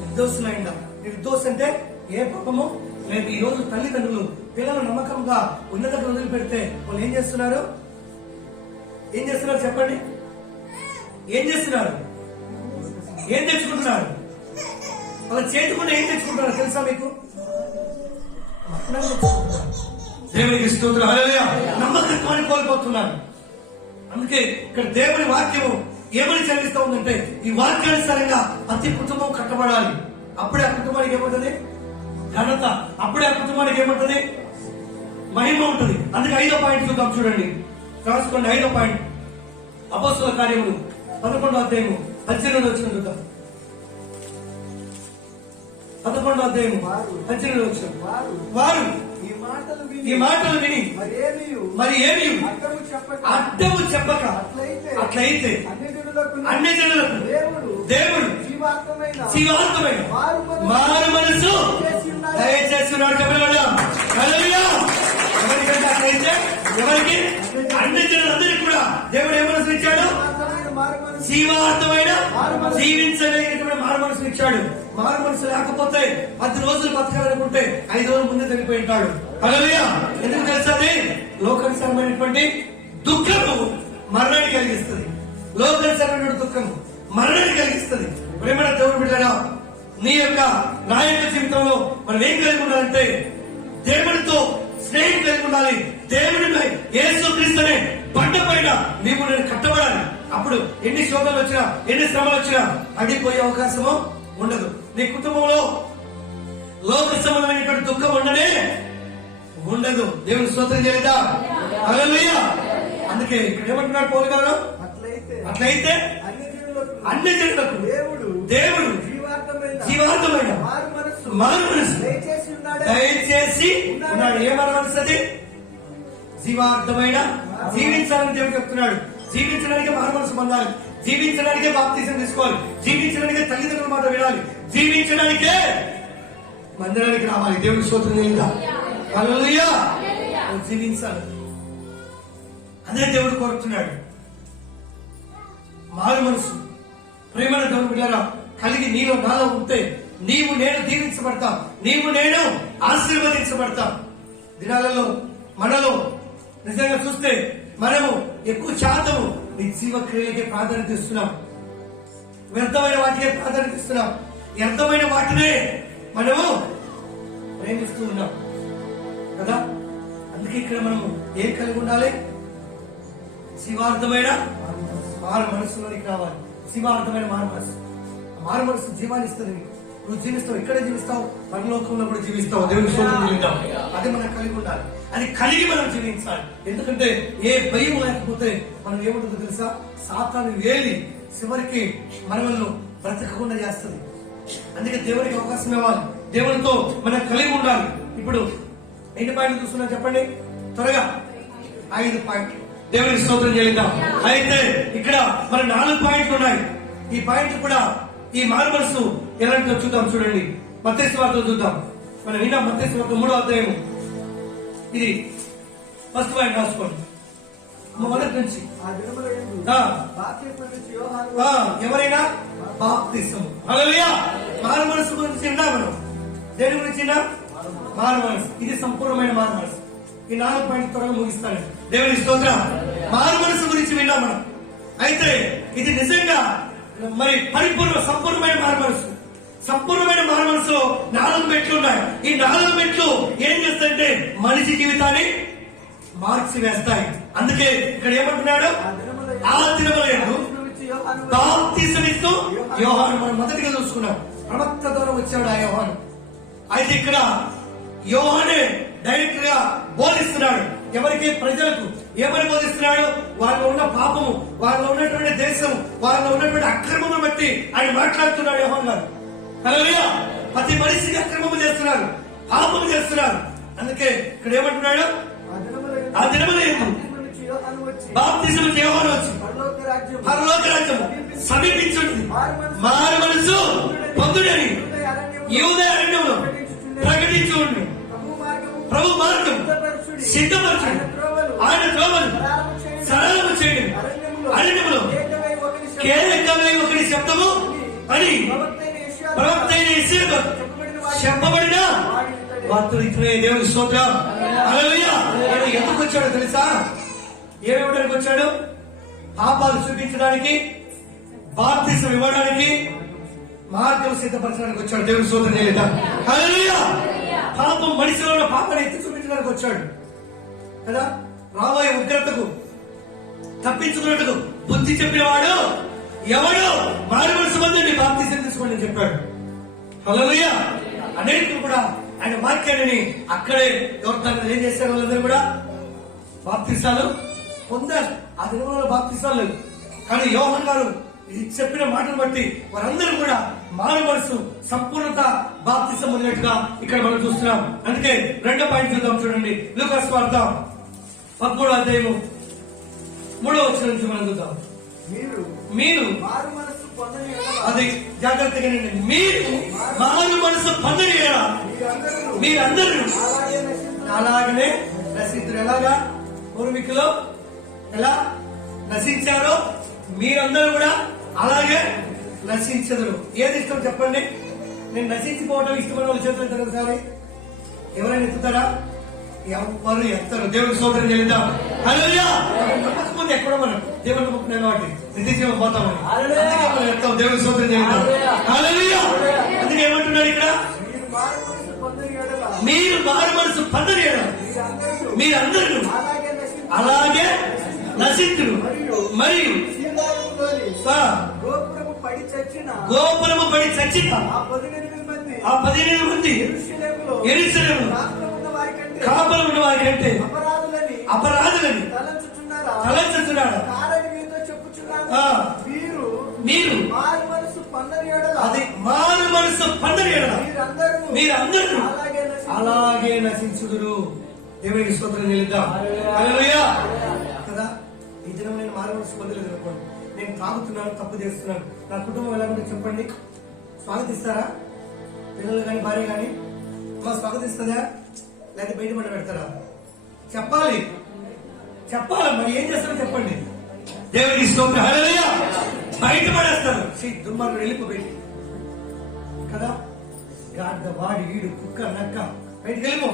నిర్దోషులై ఉండాలి. నిర్దోషం అంటే ఏ పాపము లేదు. ఈ రోజు తల్లిదండ్రులు పిల్లలు నమ్మకంగా ఉన్నత వదిలి పెడితే వాళ్ళు ఏం చేస్తున్నారు చెప్పండి? ఏం చేస్తున్నారు? ఏం తెచ్చుకుంటున్నారు? వాళ్ళ చేతికుండా ఏం తెచ్చుకుంటున్నారు తెలుసా మీకు? దేవునికి స్తోత్రం. హల్లెలూయా. నమ్మకత్వాన్ని కోల్పోతున్నారు. అందుకే ఇక్కడ దేవుని వాక్యము ఏమని చదివిస్తా ఉందంటే ఈ వాక్యానుసారంగా ప్రతి కుటుంబం కట్టబడాలి. అప్పుడే ఆ కుటుంబానికి ఏముంటది? ఘనత. అప్పుడే ఆ కుటుంబానికి ఏముంటది? మహిమ ఉంటుంది. అందుకే 5వ పాయింట్ చూద్దాం. చూడండి, రాసుకోండి. 5వ పాయింట్ అపోస్తలుల కార్యములు 11వ అధ్యాయము 18వ వచనం చూద్దాం. 11వ అధ్యాయము 18వ వచనం. వారు ఈ మాటలు విని మరి ఏమి అడ్డము చెప్పక అట్లయితే అన్ని జనులకు దేవుడు జీవాత్మైన మారు మనసు దయచేసి ఉన్నాడు. చెప్పగలరా? హల్లెలూయా. ఎవరికంటే అట్లయితే ఎవరికి? అన్ని జనులందరికీ కూడా దేవుడు ఏ మనసు ఇచ్చాడు? జీవార్థమైన జీవించలేనటువంటి మారు మనసును ఇచ్చాడు. మారు మనసు లేకపోతే 10 రోజులు బతకాలనుకుంటే 5 రోజుల ముందే చనిపోయి ఉంటాడు. హల్లెలూయా. ఎందుకు తెలుసది? లోకానుసారమైనటువంటి దుఃఖము మరణాన్ని కలిగిస్తుంది. లోకానుసారమైనటువంటి దుఃఖము మరణాన్ని కలిగిస్తుంది. ప్రేమల దేవుడు బిడ్డలారా, నా యొక్క జీవితంలో మనం ఏం కలిగి ఉండాలంటే దేవుడితో స్నేహం కలిగి ఉండాలి. దేవుడిపై యేసుక్రీస్తునే బండ పైన నీవు నేను కట్టబడాలి. అప్పుడు ఎన్ని శోధనలు వచ్చినా ఎన్ని శ్రమలు వచ్చినా అడిగిపోయే అవకాశము ఉండదు. నీ కుటుంబంలో లోక సంబంధమైనటువంటి దుఃఖం ఉండదు. దేవుని స్తోత్రం చేద్దాం. హల్లెలూయా. అందుకే ఇక్కడ ఏమంటున్నాడు పౌలు గారు? అట్లయితే అన్ని జనులకు దేవుడు జీవార్థమైన మారు మనసు దయచేసి ఉన్నాడు. ఏ మారు మనసు అది? జీవార్థమైన. జీవించాలని దేవుడు చెప్తున్నాడు. జీవించడానికి మారు మనసు పొందాలి. జీవించడానికే బాప్తిసం తీసుకోవాలి. జీవించడానికే తల్లిదండ్రుల మాట వినాలి. జీవించడానికే మందిరానికి రావాలి. దేవుని స్తోత్రం చేద్దాం. హల్లెలూయా. జీవించాలి. అదే దేవుడు కోరుతున్నాడు. మారు మనసు ప్రేమల దేవుని బిడ్డలారా కలిగి నీలో నాలో ఉంటే నీవు నేను దీవించబడతాం. నీవు నేను ఆశీర్వదించబడతాం. దినాలలో మనలో నిజంగా చూస్తే మనము ఎక్కువ శాతం నిర్జీవ క్రియలకే ప్రాధాన్యత ఇస్తున్నాం. వ్యర్థమైన వాటికే ప్రాధాన్యత ఇస్తున్నాం. వ్యర్థమైన వాటినే మనము ప్రేమిస్తూ ఉన్నాం కదా. అందుకే ఇక్కడ మనము ఏం కలిగి ఉండాలి? శివార్థమైన మారు మనసులోనికి రావాలి. శివార్థమైన మారు మనసు. మారు మనసు జీవాన్ని ఇస్తుంది. నువ్వు జీవిస్తావు. ఎక్కడ జీవిస్తావు? పరలోకంలో కూడా జీవిస్తావు. దేవుని స్తోత్రం చెల్లిద్దాం. అది మనం కలిగి ఉండాలి. అది కలిగి మనం జీవించాలి. ఎందుకంటే ఏ భయం లేకపోతే మనం ఏముంటుందో తెలుసా? సాతాను వేలి చివరికి మనల్ని బ్రతకకుండా చేస్తుంది. అందుకే దేవునికి అవకాశం ఇవ్వాలి. దేవునితో మనం కలిగి ఉండాలి. ఇప్పుడు ఎన్ని పాయింట్లు చూస్తున్నా చెప్పండి త్వరగా? 5 పాయింట్లు. దేవునికి స్తోత్రం చెల్లిద్దాం. అయితే ఇక్కడ మన 4 పాయింట్లు ఉన్నాయి. ఈ పాయింట్లు కూడా ఈ మారు మనసు ఎలాంటిదో చూద్దాం. చూడండి, మత్తయి సువార్త చూద్దాం. మనం విన్నాం మత్తయి సువార్త 3వ అధ్యాయం. ఇది ఫస్ట్ పాయింట్ రాసుకోండి. మొదటి నుంచి ఎవరైనా బాప్తిసము. హల్లెలూయా. మారు మనసు గురించి విన్నా మనం. దేని గురించి మారు మనసు. ఇది సంపూర్ణమైన మారు మనసు. ఈ 4 పాయింట్ త్వరగా ముగిస్తాను. దేవుని స్తోత్రం. మారు మనసు గురించి విన్నాం మనం. అయితే ఇది నిజంగా మరి సంపూర్ణమైన మారు మనసు. సంపూర్ణమైన మారు మనసులో 4 మెట్లు ఉన్నాయి. ఈ 4 మెట్లు ఏం చేస్తాయంటే మనిషి జీవితాన్ని మార్చి వేస్తాయి. అందుకే ఇక్కడ ఏమంటున్నాడు? ఆ దినములందు బాప్తిసమిస్తూ యోహాను మనం మొదటిగా చూసుకున్నాం. ప్రవక్త ద్వారా వచ్చాడు ఆ యోహాను. అయితే ఇక్కడ యోహానే డైరెక్ట్ గా బోధిస్తున్నాడు. ఎవరికి? ప్రజలకు. ఏమని బోధిస్తున్నాడు? వాళ్ళలో ఉన్న పాపము, వాళ్ళలో ఉన్నటువంటి దేశం, వాళ్ళలో ఉన్నటువంటి అక్రమము బట్టి ఆయన మాట్లాడుతున్నాడు యోహాన్ గారు. హల్లెలూయా. ప్రతి మనిషికి అక్రమము చేస్తున్నారు, పాపము చేస్తున్నారు. అందుకే ఇక్కడ ఏమంటున్నాడు? ఆ దినముల యందు బాప్తిసము యోహాను వచ్చి పరలోక రాజ్యం సమీపించుంది, మారు మనసు పొందుడని యూదయ అరణ్యములో ప్రకటించుండు. ప్రభు మార్గం సిద్ధపరచుడు, ఆయన త్రోవలు సరళము చేయడం. అరణ్యములో కేవలమై ఒకటి శబ్దము అని ప్రవక్త అయిన యెషయా చెప్పబడిన వార్తలు ఇతనే. దేవుని స్తోత్రం. హల్లెలూయా. ఆయన ఎందుకు వచ్చాడో తెలుసా? ఏమివ్వడానికి వచ్చాడు? పాపాలు చూపించడానికి, బాప్తిసం ఇవ్వడానికి, మార్గం సిద్ధపరచడానికి వచ్చాడు. దేవుని స్తోత్రం చేద్దాం. హల్లెలూయా. పాపం మనిషిలో ఉన్న పాపాన్ని ఎత్తి చూపించడానికి వచ్చాడు కదా. రాబోయే ఉగ్రతకు తప్పించుకున్నట్టుకు బుద్ధి చెప్పినవాడు ఎవడు? మారు మనసు పొందండి, బాప్తిసం తీసుకోండి అని చెప్పాడు. హల్లెలూయా. అనేకులు కూడా ఆయన వాక్యాన్ని అక్కడే ఎవరు ఏం చేశారు? వాళ్ళందరూ కూడా బాప్తిసాలు పొందారు. ఆ దినంలో బాప్తిసాలు లేదు, కానీ యోహాను గారు చెప్పిన మాటను బట్టి వారందరూ కూడా మారు మనసు సంపూర్ణత బాప్తిసం పొందినట్టుగా ఇక్కడ మనం చూస్తున్నాం. అందుకే రెండో పాయింట్ చూద్దాం. చూడండి, లూకా సువార్త 13వ అధ్యాయము 3వ వచనం నుంచి మనం చూద్దాం. మీరు అది జాగ్రత్తగా, మీరు మారు మనసు పొందని మీరందరూ అలాగనే నశించారు. ఎలాగా? పూర్వీకులు ఎలా నశించారో మీరందరూ కూడా అలాగే నశించదురు. ఏది ఇష్టం చెప్పండి? నేను నశించిపోవడం ఇష్టమైన వాళ్ళు చేతులు జరుగుతారు. ఎవరైనా ఎత్తుతారా? ఎవరు ఎత్తారు. దేవుడికి స్తోత్రం చెల్లిద్దాం. హల్లెలూయా. నమ్మకం ఎక్కడో మనం దేవుని నమ్మకం వాటి నిత్యజీవం పోతామని, అందుకే మనం ఎత్తాం. దేవుడికి స్తోత్రం చెల్లిద్దాం. హల్లెలూయా. అందుకే ఏమంటున్నాడు ఇక్కడ? మీరు మారు మనసు పొందని మీరందరూ అలాగే నశించురు. మరియు గోపురము పడి చచ్చిన ఆ 18 మంది యెరూషలేములో కాపలు ఉన్న వారి కంటే అపరాధులని తలంచుచున్నాడు. మీరు అది మారు మనసు పొందని మీరందరూ అలాగే నశించుదురు. దేవునికి స్తోత్రం చెల్లిద్దాం. హల్లెలూయా. కదా, ఈ దినం నేను మారు మనసు పొందలేదు అనుకోండి, నేను తాగుతున్నాను, తప్పు చేస్తున్నాను, నా కుటుంబం ఎలా ఉంటే చెప్పండి. స్వాగతిస్తారా? పిల్లలు కానీ భార్య కానీ అమ్మ స్వాగతిస్తుందా? లేకపోతే బయట పడి పెడతారా? చెప్పాలి. మరి ఏం చేస్తారో చెప్పండి. దేవునికి స్తోత్రం. హల్లెలూయా. బయట పడేస్తారు. దుర్మార్గుడు వెళ్ళిపోయి కదా, గాడ్డ వాడి వీడు కుక్క నక్క బయటకు వెళ్ళిపో.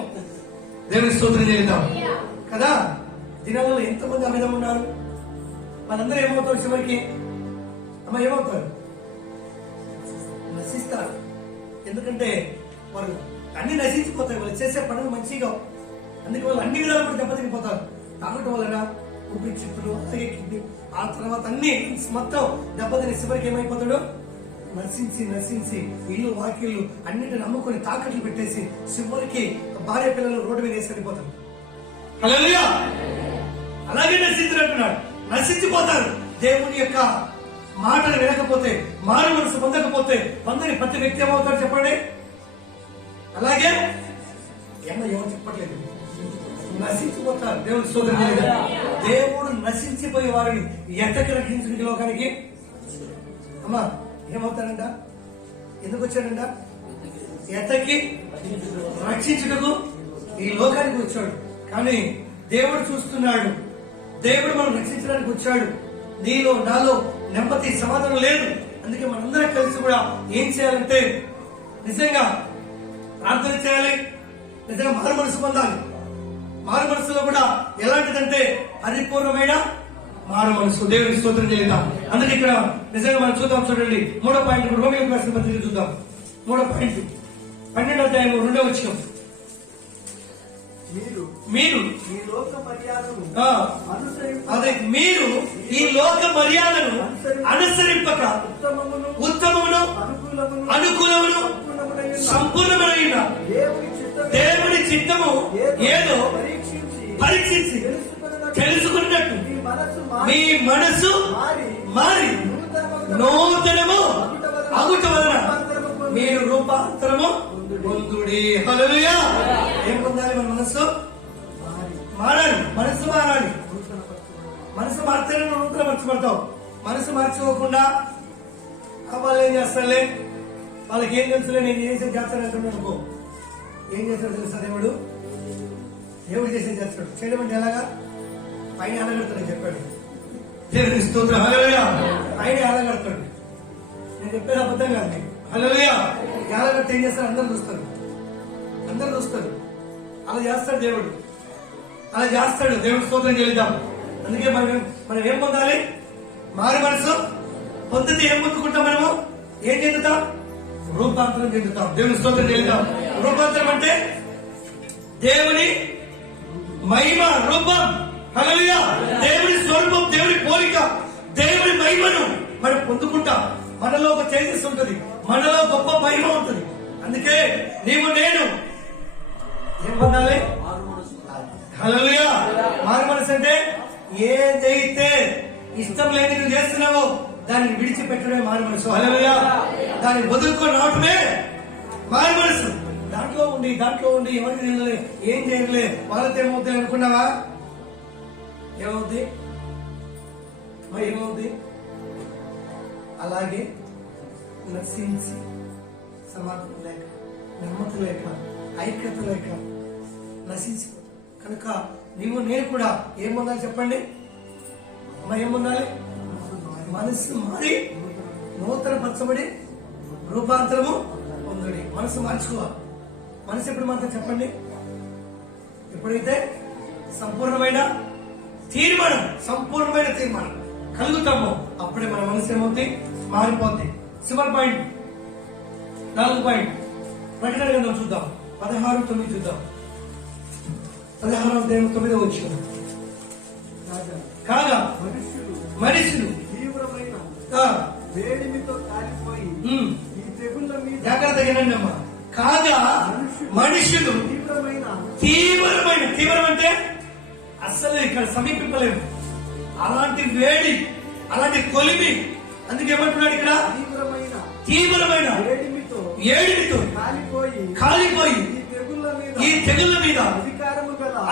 దేవునికి స్తోత్రం చేద్దాం కదా. దినాలలో ఎంతమంది ఆ విధంగా ఉన్నారు. వాళ్ళందరూ ఏమవుతారు? చివరికి అమ్మ ఏమవుతారు? నశిస్తారు. ఎందుకంటే వాళ్ళు అన్ని నశించిపోతాయి. వాళ్ళు చేసే పనులు మంచిగా, అందుకే వాళ్ళు అన్ని విధాలు కూడా దెబ్బతినిపోతారు. తాగటం వలన ఊపిరితిత్తులు, అలాగే కిడ్నీ, ఆ తర్వాత అన్ని మొత్తం దెబ్బతిని చివరికి ఏమైపోతాడు? నశించి ఇల్లు వాకిళ్ళు అన్నిటిని నమ్ముకొని తాకట్లు పెట్టేసి చివరికి భార్య పిల్లలు రోడ్డు మీద వేసి వెళ్ళిపోతారు. హల్లెలూయా. అలాగే నశించినట్టున్నాడు. నశించిపోతారు. దేవుని యొక్క మాటలు వినకపోతే, మారు మనసు పొందకపోతే పొందని ప్రతి వ్యక్తి ఏమవుతారు చెప్పండి? అలాగే ఎవరు చెప్పట్లేదు, నశించిపోతారు. దేవుని స్తోత్రం చేయగా దేవుడు నశించిపోయే వారిని ఎంతకి రక్షించడానికి లోకానికి అమ్మా ఏమవుతాడంట? ఎందుకు వచ్చాడంట? ఎతకి రక్షించుటకు ఈ లోకానికి వచ్చాడు. కానీ దేవుడు చూస్తున్నాడు. దేవుడు మనం రక్షించడానికి వచ్చాడు. నీలో నాలో నెమ్మది సమాధానం లేదు. అందుకే మనందరం కలిసి కూడా ఏం చేయాలంటే నిజంగా ప్రార్థన చేయాలి. నిజంగా మారు మనసు పొందాలి. మారు మనసులో కూడా ఎలాంటిదంటే పరిపూర్ణమైన మారు మనసు. దేవునికి స్తోత్రం చేద్దాం. అందుకే ఇక్కడ నిజంగా మనం చూద్దాం. చూడండి, 3వ పాయింట్ రోమియోకు రాసిన పత్రిక చూద్దాం. 3వ పాయింట్ 12వ అధ్యాయం 2వ వచనం. మీరు ఈ లోక మర్యాదను అదే మీరు ఈ లోక మర్యాదను అనుసరింపక ఉత్తమమును అనుకూలమును సంపూర్ణమైన దేవుని చిత్తము ఏదో పరీక్షించి తెలుసుకున్నట్టు మీ మనసు మారి నూతనము అగుట వలన మీరు రూపాంతరము పొందుడి. హల్లెలూయా. ఏం పొందాలి? మన మనసు మారాలి. మనసు మారాలి. మనసు మార్చడం నూతన మర్చిపడతావు. మనసు మార్చుకోకుండా వాళ్ళు ఏం చేస్తారులే, వాళ్ళకి ఏం తెలుసులే, నేను చేసే చేస్తాను అంటున్నాను అనుకో. ఏం చేస్తాడు తెలుసా? దేవుడు చేసే చేస్తాడు. చేయడం అంటే ఎలాగా? ఆయన ఎలాగడతాడని చెప్పాడు. దేవుని స్తోత్రం. హల్లెలూయా. ఆయన ఎలాగడతాడు. నేను చెప్పేది అబద్ధం కాదు. హల్లెలూయా. ఎలాగడితే ఏం చేస్తారు? అందరూ చూస్తారు. అలా చేస్తాడు దేవుడు. అలా చేస్తాడు. దేవుడి స్తోత్రం చెల్లిద్దాం. అందుకే మనం ఏం పొందాలి? మారు మనసు పొందితే ఏం పొందుకుంటాం? మనము ఏం చెందుతాం? రూపాంతరం చెందుతాం. దేవుని స్తోత్రం చెల్లిద్దాం. రూపాంతరం అంటే దేవుని మహిమ రూపం. హల్లెలూయా. దేవుని స్వరూపం, దేవుని పోలిక, దేవుని మహిమను మనం పొందుకుంటాం. మనలో ఒక తేజస్సు ఉంటుంది, మనలో గొప్ప మహిమ ఉంటుంది. అందుకే నీవు నేను ఏం పొందాలి? హల్లెలూయా. మారు మనసు అంటే ఏదైతే ఇష్టం లేని నువ్వు చేస్తున్నావో దాన్ని విడిచిపెట్టడమే మారు మనసు. హల్లెలూయా. దాన్ని వదులుకొని రావటమే మారు మనసు. దాంట్లో ఉండి ఎవరికి తెలియలే, ఏం చేయలే, వాళ్ళతో ఏమవుతాయి అనుకున్నావా? ఏమవుద్ది? అలాగే నశించి సమాధానం లేక, నెమ్మది లేక, ఐక్యత లేక నశించిపోతాం. కనుక నీవు నేను కూడా ఏం పొందాలి చెప్పండి? ఏం పొందాలి? మనసు మారి నూతన పరచబడి రూపాంతరము పొందుడి. మనసు మార్చుకోవాలి. మనసు ఎప్పుడు మాత్రం చెప్పండి? ఎప్పుడైతే సంపూర్ణమైన తీర్మానం కలుగుతామో అప్పుడే మన మనసు ఏమవుతుంది? మారిపోద్ది. చివరి పాయింట్, 4 పాయింట్ ప్రకటన గ్రంథం చూద్దాం. 16:9 చూద్దాం. 16:9 వచ్చింది. కాగా మనుషులు తీవ్రమైన వేడిమితో కాలిపోయి ఈ తెగుళ్ళ మీద జాగ్రత్తగా అమ్మా. కాగా మనుషులు తీవ్రం అంటే అస్సలు ఇక్కడ సమీపింపలేము. అలాంటి వేడి, అలాంటి కొలిమి. అందుకే ఏమంటున్నాడు ఇక్కడ? తీవ్రమైన ఏడిమితో కాలిపోయి ఈ తెగుళ్ళ మీద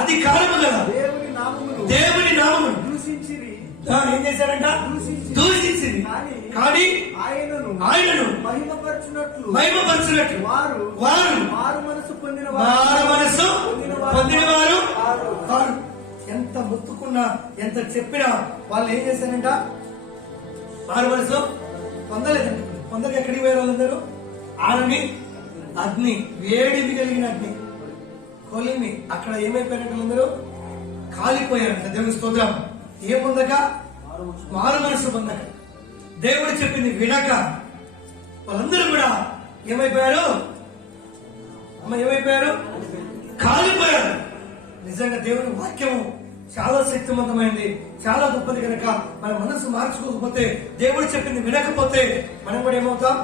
అధికారము గల దేవుని నామమును ఏం చేశారంట? దూషించింది. కానీ ఆయనను మహిమపరచునట్లు వారు మారు మనసు పొందిన వారు. ఎంత మొత్తుకున్నా, ఎంత చెప్పినా వాళ్ళు ఏం చేశారంట? మారు మనసు పొందలేదంట. కొందరికి ఎక్కడికి పోయే వాళ్ళందరూ ఆరని అగ్ని, వేడిమి కలిగిన అగ్ని, కొలిమి. అక్కడ ఏమైపోయినట్టు అందరూ కాలిపోయారంట. దేవుని స్తోత్రం. ఏం పొందక? మారు మనసు పొందక, దేవుడు చెప్పింది వినక వాళ్ళందరూ కూడా ఏమైపోయారు? కాలిపోయారు. నిజంగా దేవుని వాక్యము చాలా శక్తివంతమైంది, చాలా గొప్పది. కనుక మన మనసు మార్చుకోకపోతే, దేవుడు చెప్పింది వినకపోతే మనం కూడా ఏమవుతాం?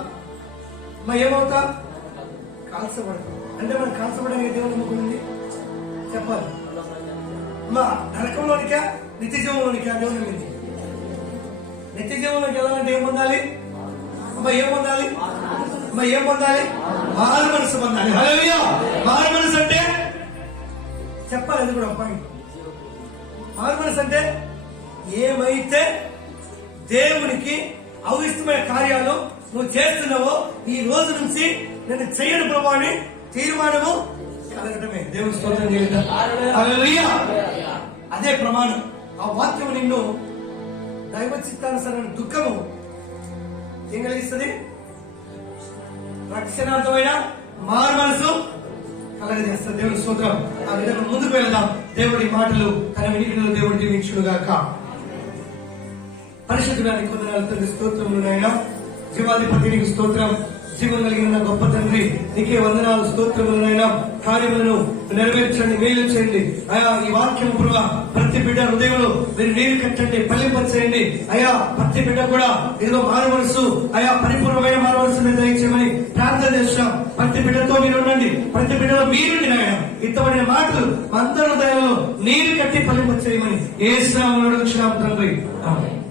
కాల్చబడతాం. అంటే మనం కాల్చబడడానికి దేవుని నమ్మకం ఉంది చెప్పాలి. నరకంలోనికా నిత్య జీవంలోనికా? దేవుని నమ్మింది. నిత్య జీవంలోకి వెళ్ళాలంటే ఏం పొందాలి? మారు మనసు పొందాలి. హల్లెలూయా. మారు మనసు అంటే చెప్పాలి. అది కూడా పాయింట్. మారు మనసు అంటే ఏమైతే దేవునికి అవిష్టమైన కార్యాలు నువ్వు చేస్తున్నావో ఈ రోజు నుంచి నేను చెయ్యను ప్రభు అని తీర్మానము కలగటమే. దేవుని స్తోత్రం చేద్దాం. హల్లెలూయా. అదే ప్రమాణం. ఆ వాక్యం నిన్ను దైవ చిత్తానుసారమైన దుఃఖము ఏం కలిగిస్తుంది? రక్షణార్థమైన మారు మనసు కలగజేస్తుంది. దేవుని స్తోత్రం. ఆ విధంగా ముందుకు వెళ్దాం. దేవుడి మాటలు తన వినికిడిలో దేవుడు దీవించుగాక. పరిశుద్ధుడానికి కొందనాలు స్తోత్రములు నాయన. జీవాధిపతి నీకు స్తోత్రం, జీవన కలిగిన నా గొప్ప తండ్రి, నీకే వందనాలు, స్తోత్రములనైనా కార్యములను నెరవేర్చండి, మేలు చేయండి అయా. ఈ వాక్యం ప్రభా ప్రతి బిడ్డ హృదయంలో మీరు నీరు కట్టండి, పల్లింపచేయండి అయా. ప్రతి బిడ్డ కూడా ఇదిగో మారు మనసు అయా, పరిపూర్ణమైన మారు మనసు మీద దయచేయమని ప్రార్థన చేస్తున్నాం. ప్రతి బిడ్డతో మీరు ఉండండి, ప్రతి బిడ్డలో మీరుండి నాయన. ఇంతమైన మాటలు అందరి హృదయంలో నీరు కట్టి పల్లింపచేయమని యేసు నామములో అడుగుచున్నాం తండ్రి, ఆమేన్.